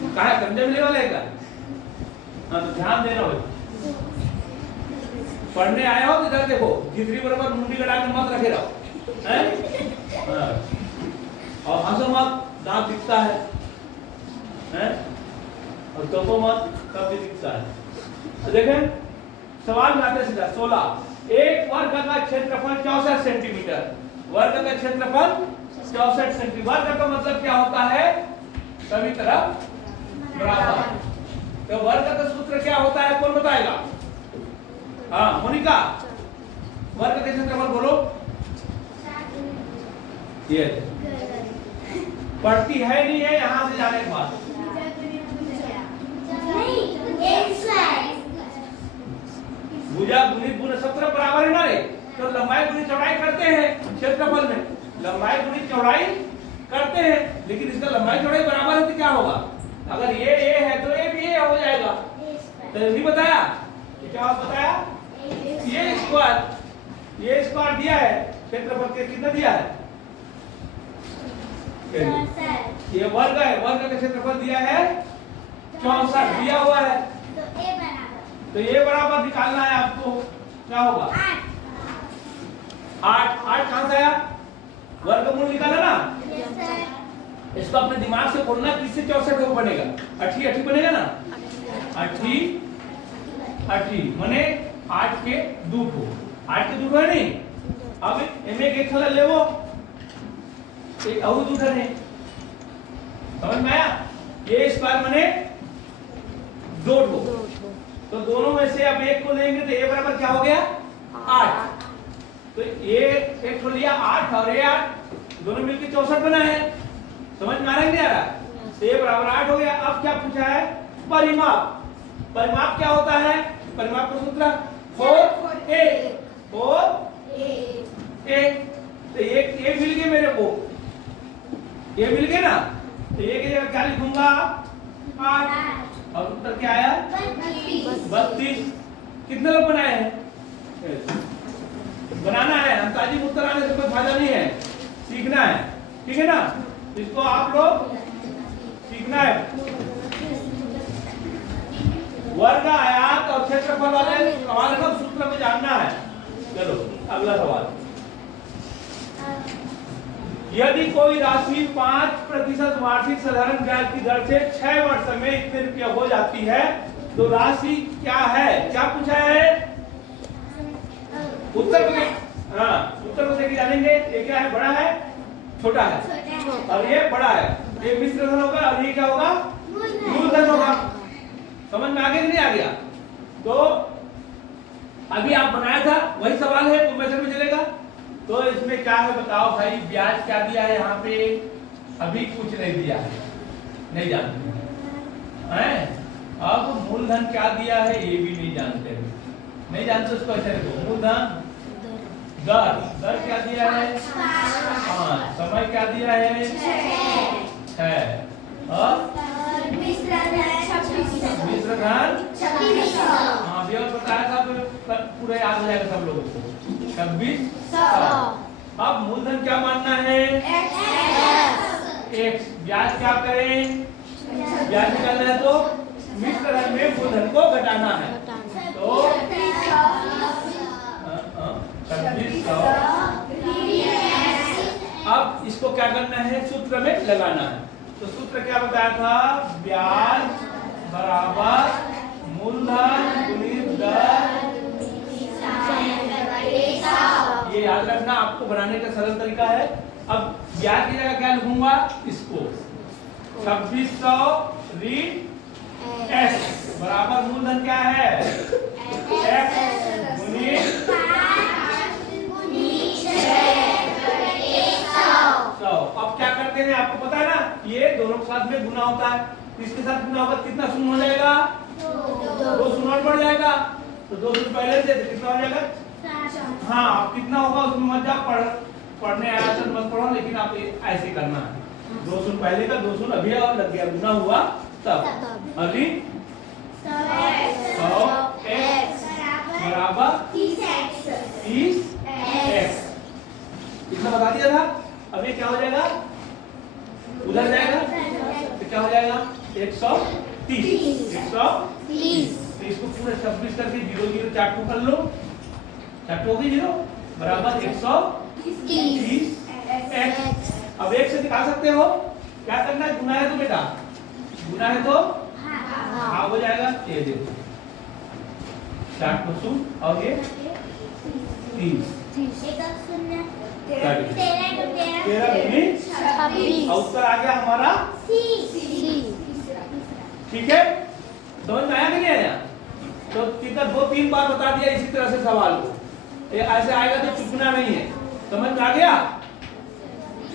कहा है कंजे मिले वाले का? हाँ तो ध्यान देना भाई, पढ़ने आए हो तो इधर देखो, जितनी बराबर मुंडी गड़ा के मत रखे रहो, हैं? हाँ। और हंसो मत, दांत दिखता है, हैं? और चौको मत, तब भी दिखता है। तो देखें सवाल में आते सीधा 16, एक वर्ग का क्षेत्रफल 64 सेंटीमीटर, वर्ग का क्षेत्रफल 64 सेंटीमीटर। वर्ग का मतलब क्या होता है? सभी तरफ बराबर। तो वर्ग का सूत्र क्या होता है, कौन बताएगा? हाँ मोनिका, वर्ग का क्षेत्रफल बोलो। ये पढ़ती है नहीं है यहाँ से जाने के बाद? भुजा गुणित गुण सब तरफ बराबर है ना रे? तो लंबाई गुणित चौड़ाई करते हैं क्षेत्रफल में, लंबाई गुणित चौड़ाई करते हैं, लेकिन इसका लंबाई चौड़ाई बराबर है तो क्या होगा? अगर ये a है तो ये भी a हो जाएगा। तो नहीं बताया? क्या बताया? ये स्क्वायर दिया है, क्षेत्रफल के कितना दिया है? ये वर्ग है, वर्ग का क्षेत्रफल दिया है 64 दिया हुआ है। तो ये बराबर निकालना है आपको, क्या होगा? 8 कहां से आया? वर्गमूल निकाला ना? इसको अपने दिमाग से बोलना, किससे 64 को बनेगा? 80 बनेगा ना? 80 माने 8 के 2 को, 8 के 2 है नहीं। अब इनमें एक थला ले वो, एक और दूसरा है, समझ में आया? ये स्क्वायर माने 2 को, तो दोनों में से अब एक को लेंगे तो ये बराबर क्या हो गया? 8। तो ये एक को लिया 8 और ये 8, दोनों मिलकर 64 बना है। समझ में आ रहा है नहीं आ रहा? तो ये बराबर 8 हो गया। अब क्या पूछा है? परिमाप। परिमाप क्या होता है? परिमाप का सूत्र 4a। तो ये मिल गए मेरे को, ये मिल गए ना? तो ये की जगह क्या लिखूंगा? 8 और उत्तर क्या आया? 32। कितने लोग बनाए हैं? बनाना है, अंदाजी उत्तर आने से कोई फायदा नहीं है, सीखना है, ठीक है ना? इसको आप लोग सीखना है। वर्ग, आयत और क्षेत्रफल वाले सवाल का सूत्र को जानना है। चलो अगला सवाल, यदि कोई राशि 5% वार्षिक साधारण ब्याज की दर से 6 वर्ष में इतने रुपया हो जाती है तो राशि क्या है? क्या पूछा है? उत्तर को हाँ उत्तर को देख जानेंगे। ये क्या है? बड़ा है, छोटा है, और ये बड़ा है। ये मिश्र धन होगा और ये क्या होगा? मूलधन होगा। समझ में आ गया कि नहीं आ गया? तो अभी आप बनाया था वही सवाल है, तो मेथड में चलेगा। है बताओ भाई, ब्याज क्या दिया है यहाँ पे? अभी कुछ नहीं दिया है, नहीं जानते हैं। अब मूलधन क्या दिया है ये भी नहीं जानते, नहीं जानते उसको ऐसे रखो। मूलधन दर, दर क्या दिया है? 5। समय क्या दिया है? 6। और मिश्र धन 26। हाँ भी और बताया था, पूरा याद हो जाएगा सब लोगों को। 2600। अब मूलधन क्या मानना है? x। ब्याज क्या करें? ब्याज निकालना है तो मिश्र धन में मूलधन को घटाना है, तो 2600। अब इसको क्या करना है? सूत्र में लगाना है। तो सूत्र क्या बताया था? ब्याज बराबर मूलधन गुणित दर। ये याद रखना, आपको बनाने का सरल तरीका है। अब ब्याज की जगह क्या लिखूंगा? इसको 2600 ऋण x बराबर मूलधन क्या है? x गुणित 100। अब क्या करते हैं आपको पता है ना, ये दोनों के साथ में गुना होता है। इसके साथ गुना होगा कितना शून्य हो जाएगा? 2 शून्य और बढ़ जाएगा, तो 2 शून्य पहले से कितना हो जाएगा? हाँ, अब कितना होगा उसमें मत जाओ, पढ़ने आया तो मत पढ़ो, लेकिन आप ऐसे करना है। 2 शून्य पहले का, 2 शून्य अभी और लग गया, गुना हुआ तब। अभी 100x बराबर 30x। इतना बता दिया था। अब ये क्या हो जाएगा? उधर जाएगा तो क्या हो जाएगा? 130। 130। तो इसको पूरा 26 करके 0 0 चार्ट को कर लो, चार्ट हो गई 0 बराबर 130x। अब 1 से निकाल सकते हो, क्या करना है? गुना है तो बेटा, गुना है तो हाँ हो जाएगा। ये देखो चार्ट को सुन, और ये 30 13 उत्तर आ गया हमारा ठीक है। समझ में आया कि नहीं आया? तो कितना 2-3 बार बता दिया इसी तरह से सवाल को, ये ऐसे आएगा तो चुकना नहीं है। समझ में आ गया?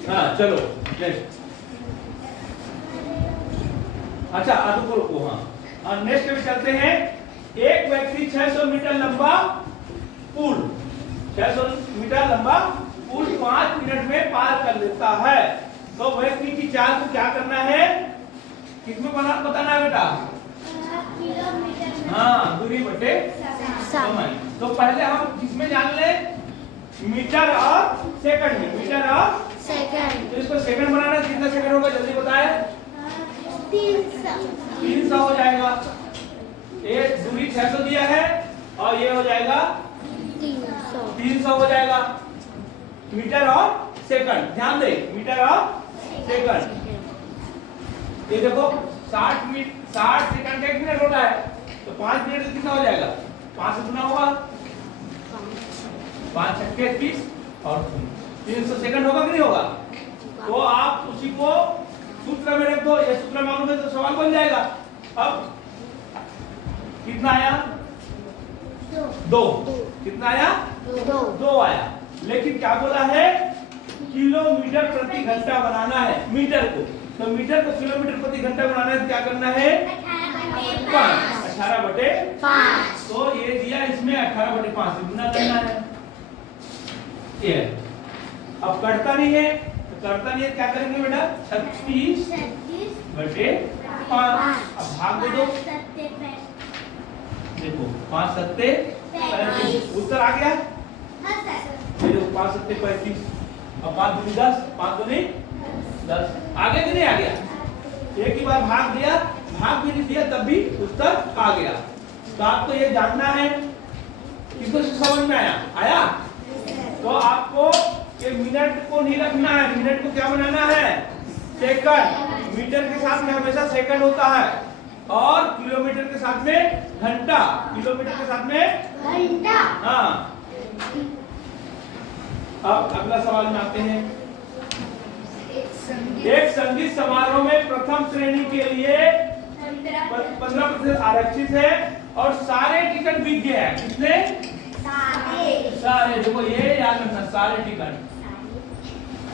हाँ चलो नेक्स्ट। अच्छा अब रुको, हाँ नेक्स्ट में चलते हैं। एक व्यक्ति 600 मीटर लंबा पुल 600 मीटर लंबा पुल 5 मिनट में पार कर लेता है, तो व्यक्ति की चाल को क्या करना है? किसमें बताना है बेटा? हाँ, दूरी बटे समय। तो पहले हम किसमें जान ले? मीटर और सेकंड में। मीटर और सेकंड, तो इसको सेकंड बनाना है। कितना सेकंड होगा जल्दी बताए? 300 हो जाएगा। ये दूरी 600 दिया है और ये हो जाएगा 300 हो जाएगा। मीटर और सेकंड, ध्यान दे, मीटर और सेकंड। ये देखो 60 सेकंड का 1 मिनट होता है, तो 5 मिनट कितना हो जाएगा? 5 से गुना होगा, 5 छक्के 30 और 300 सेकंड होगा कि नहीं होगा? तो आप उसी को सूत्र में रख दो, ये सूत्र मालूम है तो सवाल बन जाएगा। अब कितना आया? 2। कितना आया? 2 आया। लेकिन क्या बोला है? किलोमीटर प्रति घंटा बनाना है मीटर को, तो मीटर को किलोमीटर प्रति घंटा बनाना है तो क्या करना है? 18/5। तो ये दिया, इसमें 18/5 से गुना करना है। ये अब कटता नहीं है, तो करता नहीं है क्या करेंगे बेटा? 36/5। अब भाग दे दो, देखो 5 सत्ते 35। उत्तर आ गया। देखो 5 सत्ते 35, अब 5 दूनी 10, 5 दूनी 10। आगे भी नहीं आ गया? एक ही बार भाग दिया, भाग भी नहीं दिया तब भी उत्तर आ गया। तो आपको ये जानना है। किसको समझ में आया? तो आपको ये मिनट को नहीं रखना है, मिनट को क्या बनाना है? सेकंड। मीटर के साथ में हमेशा सेकंड होता है, और किलोमीटर के साथ में घंटा, किलोमीटर के साथ में घंटा। हाँ, अब अगला सवाल में आते हैं। एक संगीत समारोह में प्रथम श्रेणी के लिए 15% आरक्षित है और सारे टिकट बिक गए हैं। कितने? सारे। देखो ये याद रखना, सारे टिकट।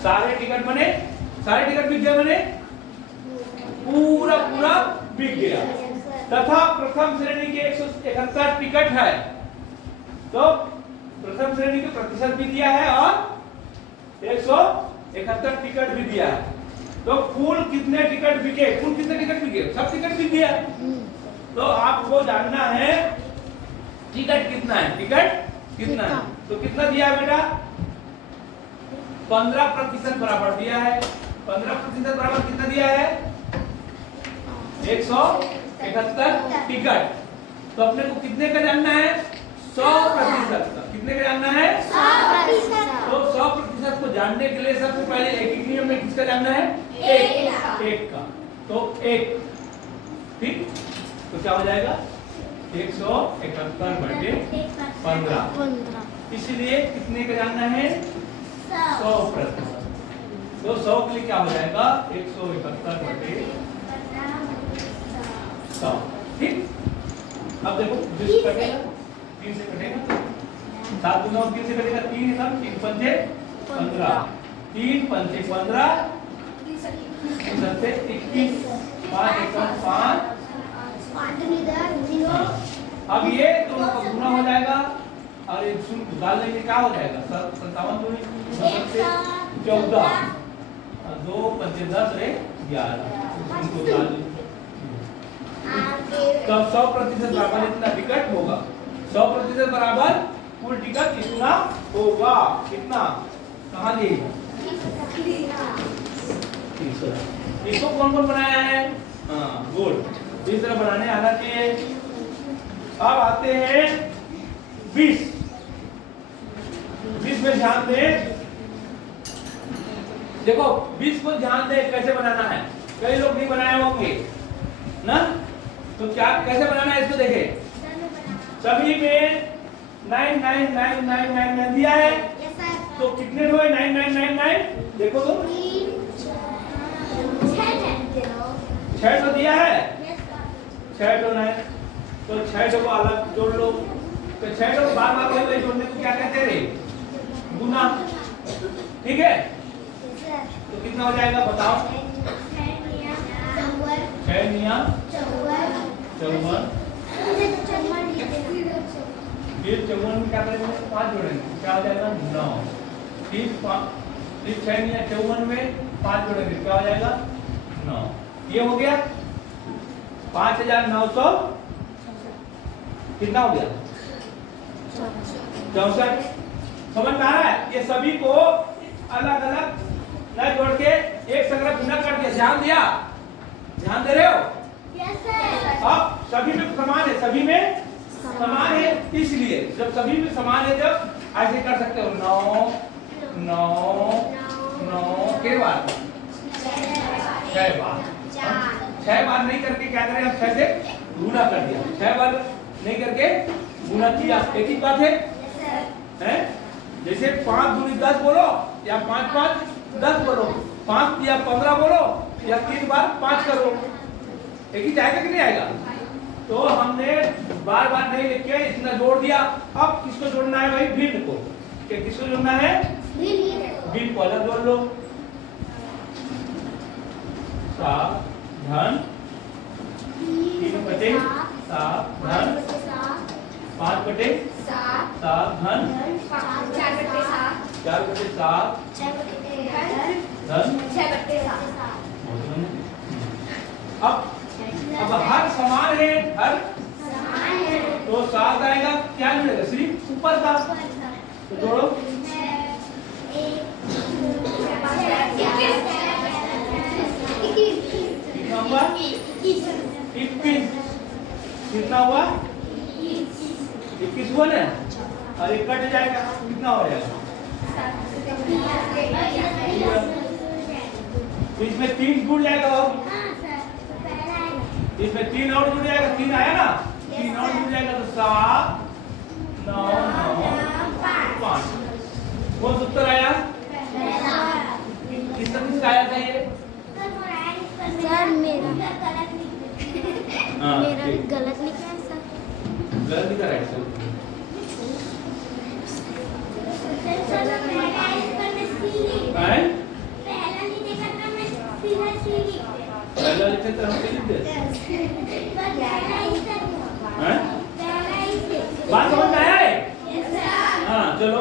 सारे टिकट बने, सारे टिकट बिक गए बने, पूरा पूरा बिक गया। तथा प्रथम श्रेणी के 171 टिकट है, तो प्रथम श्रेणी के प्रतिशत भी दिया है और 171 टिकट भी दिया है। तो कुल कितने टिकट बिके, कुल कितने टिकट बिके, सब टिकट बिक गया। तो आपको जानना है टिकट कितना है, टिकट कितना है। तो कितना दिया है बेटा, 15% बराबर दिया है। 15% बराबर कितना दिया है, 171 टिकट। तो अपने को कितने का जानना है, 100% का। कितने का जानना है, 100%। तो 100% को जानने के लिए सबसे पहले एक नियम में किसका जानना है, एक का। तो एक, ठीक, तो क्या हो जाएगा 171/15। इसलिए कितने का जानना है, 100%। तो 100 के लिए क्या हो जाएगा, 171/100। ठीक, अब देखो जिस कटेगा 3 से कटेगा, 7 दूना 3 से कटेगा, 3 सब 3 पंजे 15, 3 पंजे 15, 3 सत्ते 21, 5 एकम 5। अब ये दोनों का गुना हो जाएगा और एक शून्य डाल देंगे, क्या हो जाएगा 57 दूनी 14, 2 पंजे 10 रे 11। तब 100% बराबर इतना टिकट होगा, 100% बराबर कुल टिकट कितना होगा, कितना, कहाँ दी, इसको कौन कौन बनाया है, हाँ गुड, इस तरह बनाने आना चाहिए। अब आते हैं 20 में ध्यान दें, देखो 20 को ध्यान दें कैसे बनाना है, कई लोग नहीं बनाए होंगे ना, तो क्या कैसे बनाना है इसको देखें। सभी में 99999 दिया है, तो कितने हुए 9999, देखो तो 6 तो दिया है, 6 तो 9, तो 6 को अलग जोड़ लो। तो 6 को बार बार वही जोड़ने को क्या कहते रे, गुना, ठीक है। तो कितना हो जाएगा बताओ, 6 निया 54, फिर 54 में क्या करेंगे, 5 जोड़ेंगे, क्या हो जाएगा 9, फिर 6 निया 54 में 5 जोड़ेंगे, क्या हो जाएगा 9। ये हो गया 5900, कितना हो गया 64। समझ में आ रहा है, ये सभी को अलग अलग न जोड़ के एक संग्रह गुना कर दिया, ध्यान दिया, ध्यान दे रहे हो, अब सभी में समान है, सभी में समान है, इसलिए जब सभी में समान है जब ऐसे कर सकते हो 9 9 9 के बाद 6 बार, 6 बार नहीं करके क्या करें, हम 6 से गुना कर दिया, 6 बार नहीं करके गुना किया, एक ही बात है, जैसे 5 दूनी 10 बोलो या 5 5 10 बोलो, 5 या 15 बोलो या 3 बार 5 करो, एक ही जाएगा कि नहीं आएगा। तो हमने बार बार नहीं लिख के इतना जोड़ दिया। अब किसको जोड़ना है भाई, भिन्न को, किसको जोड़ना है, भिन्न को अलग जोड़ लो, 7 धन 3 बटे 7 धन 5 बटे 7 धन 4 बटे 7 धन 6 बटे 7। अब हर समान है, हर तो 7 आएगा, क्या मिलेगा सिर्फ ऊपर का, तो जोड़ो 21, कितना हुआ 21 हुआ ना, और एक कट जाएगा, कितना हो जाएगा, इसमें 3 जुड़ जाएगा, और इसमें 3 और जुड़ जाएगा, 3 आया ना, 3 और जुड़ जाएगा, तो 7 9 9 5। कौन सा उत्तर आया, किसका आया था ये, सर मेरा गलत लिखा है सर, गलत लिखा है सर, करके लिख दे। हैं? बात समझ में आया है? हाँ चलो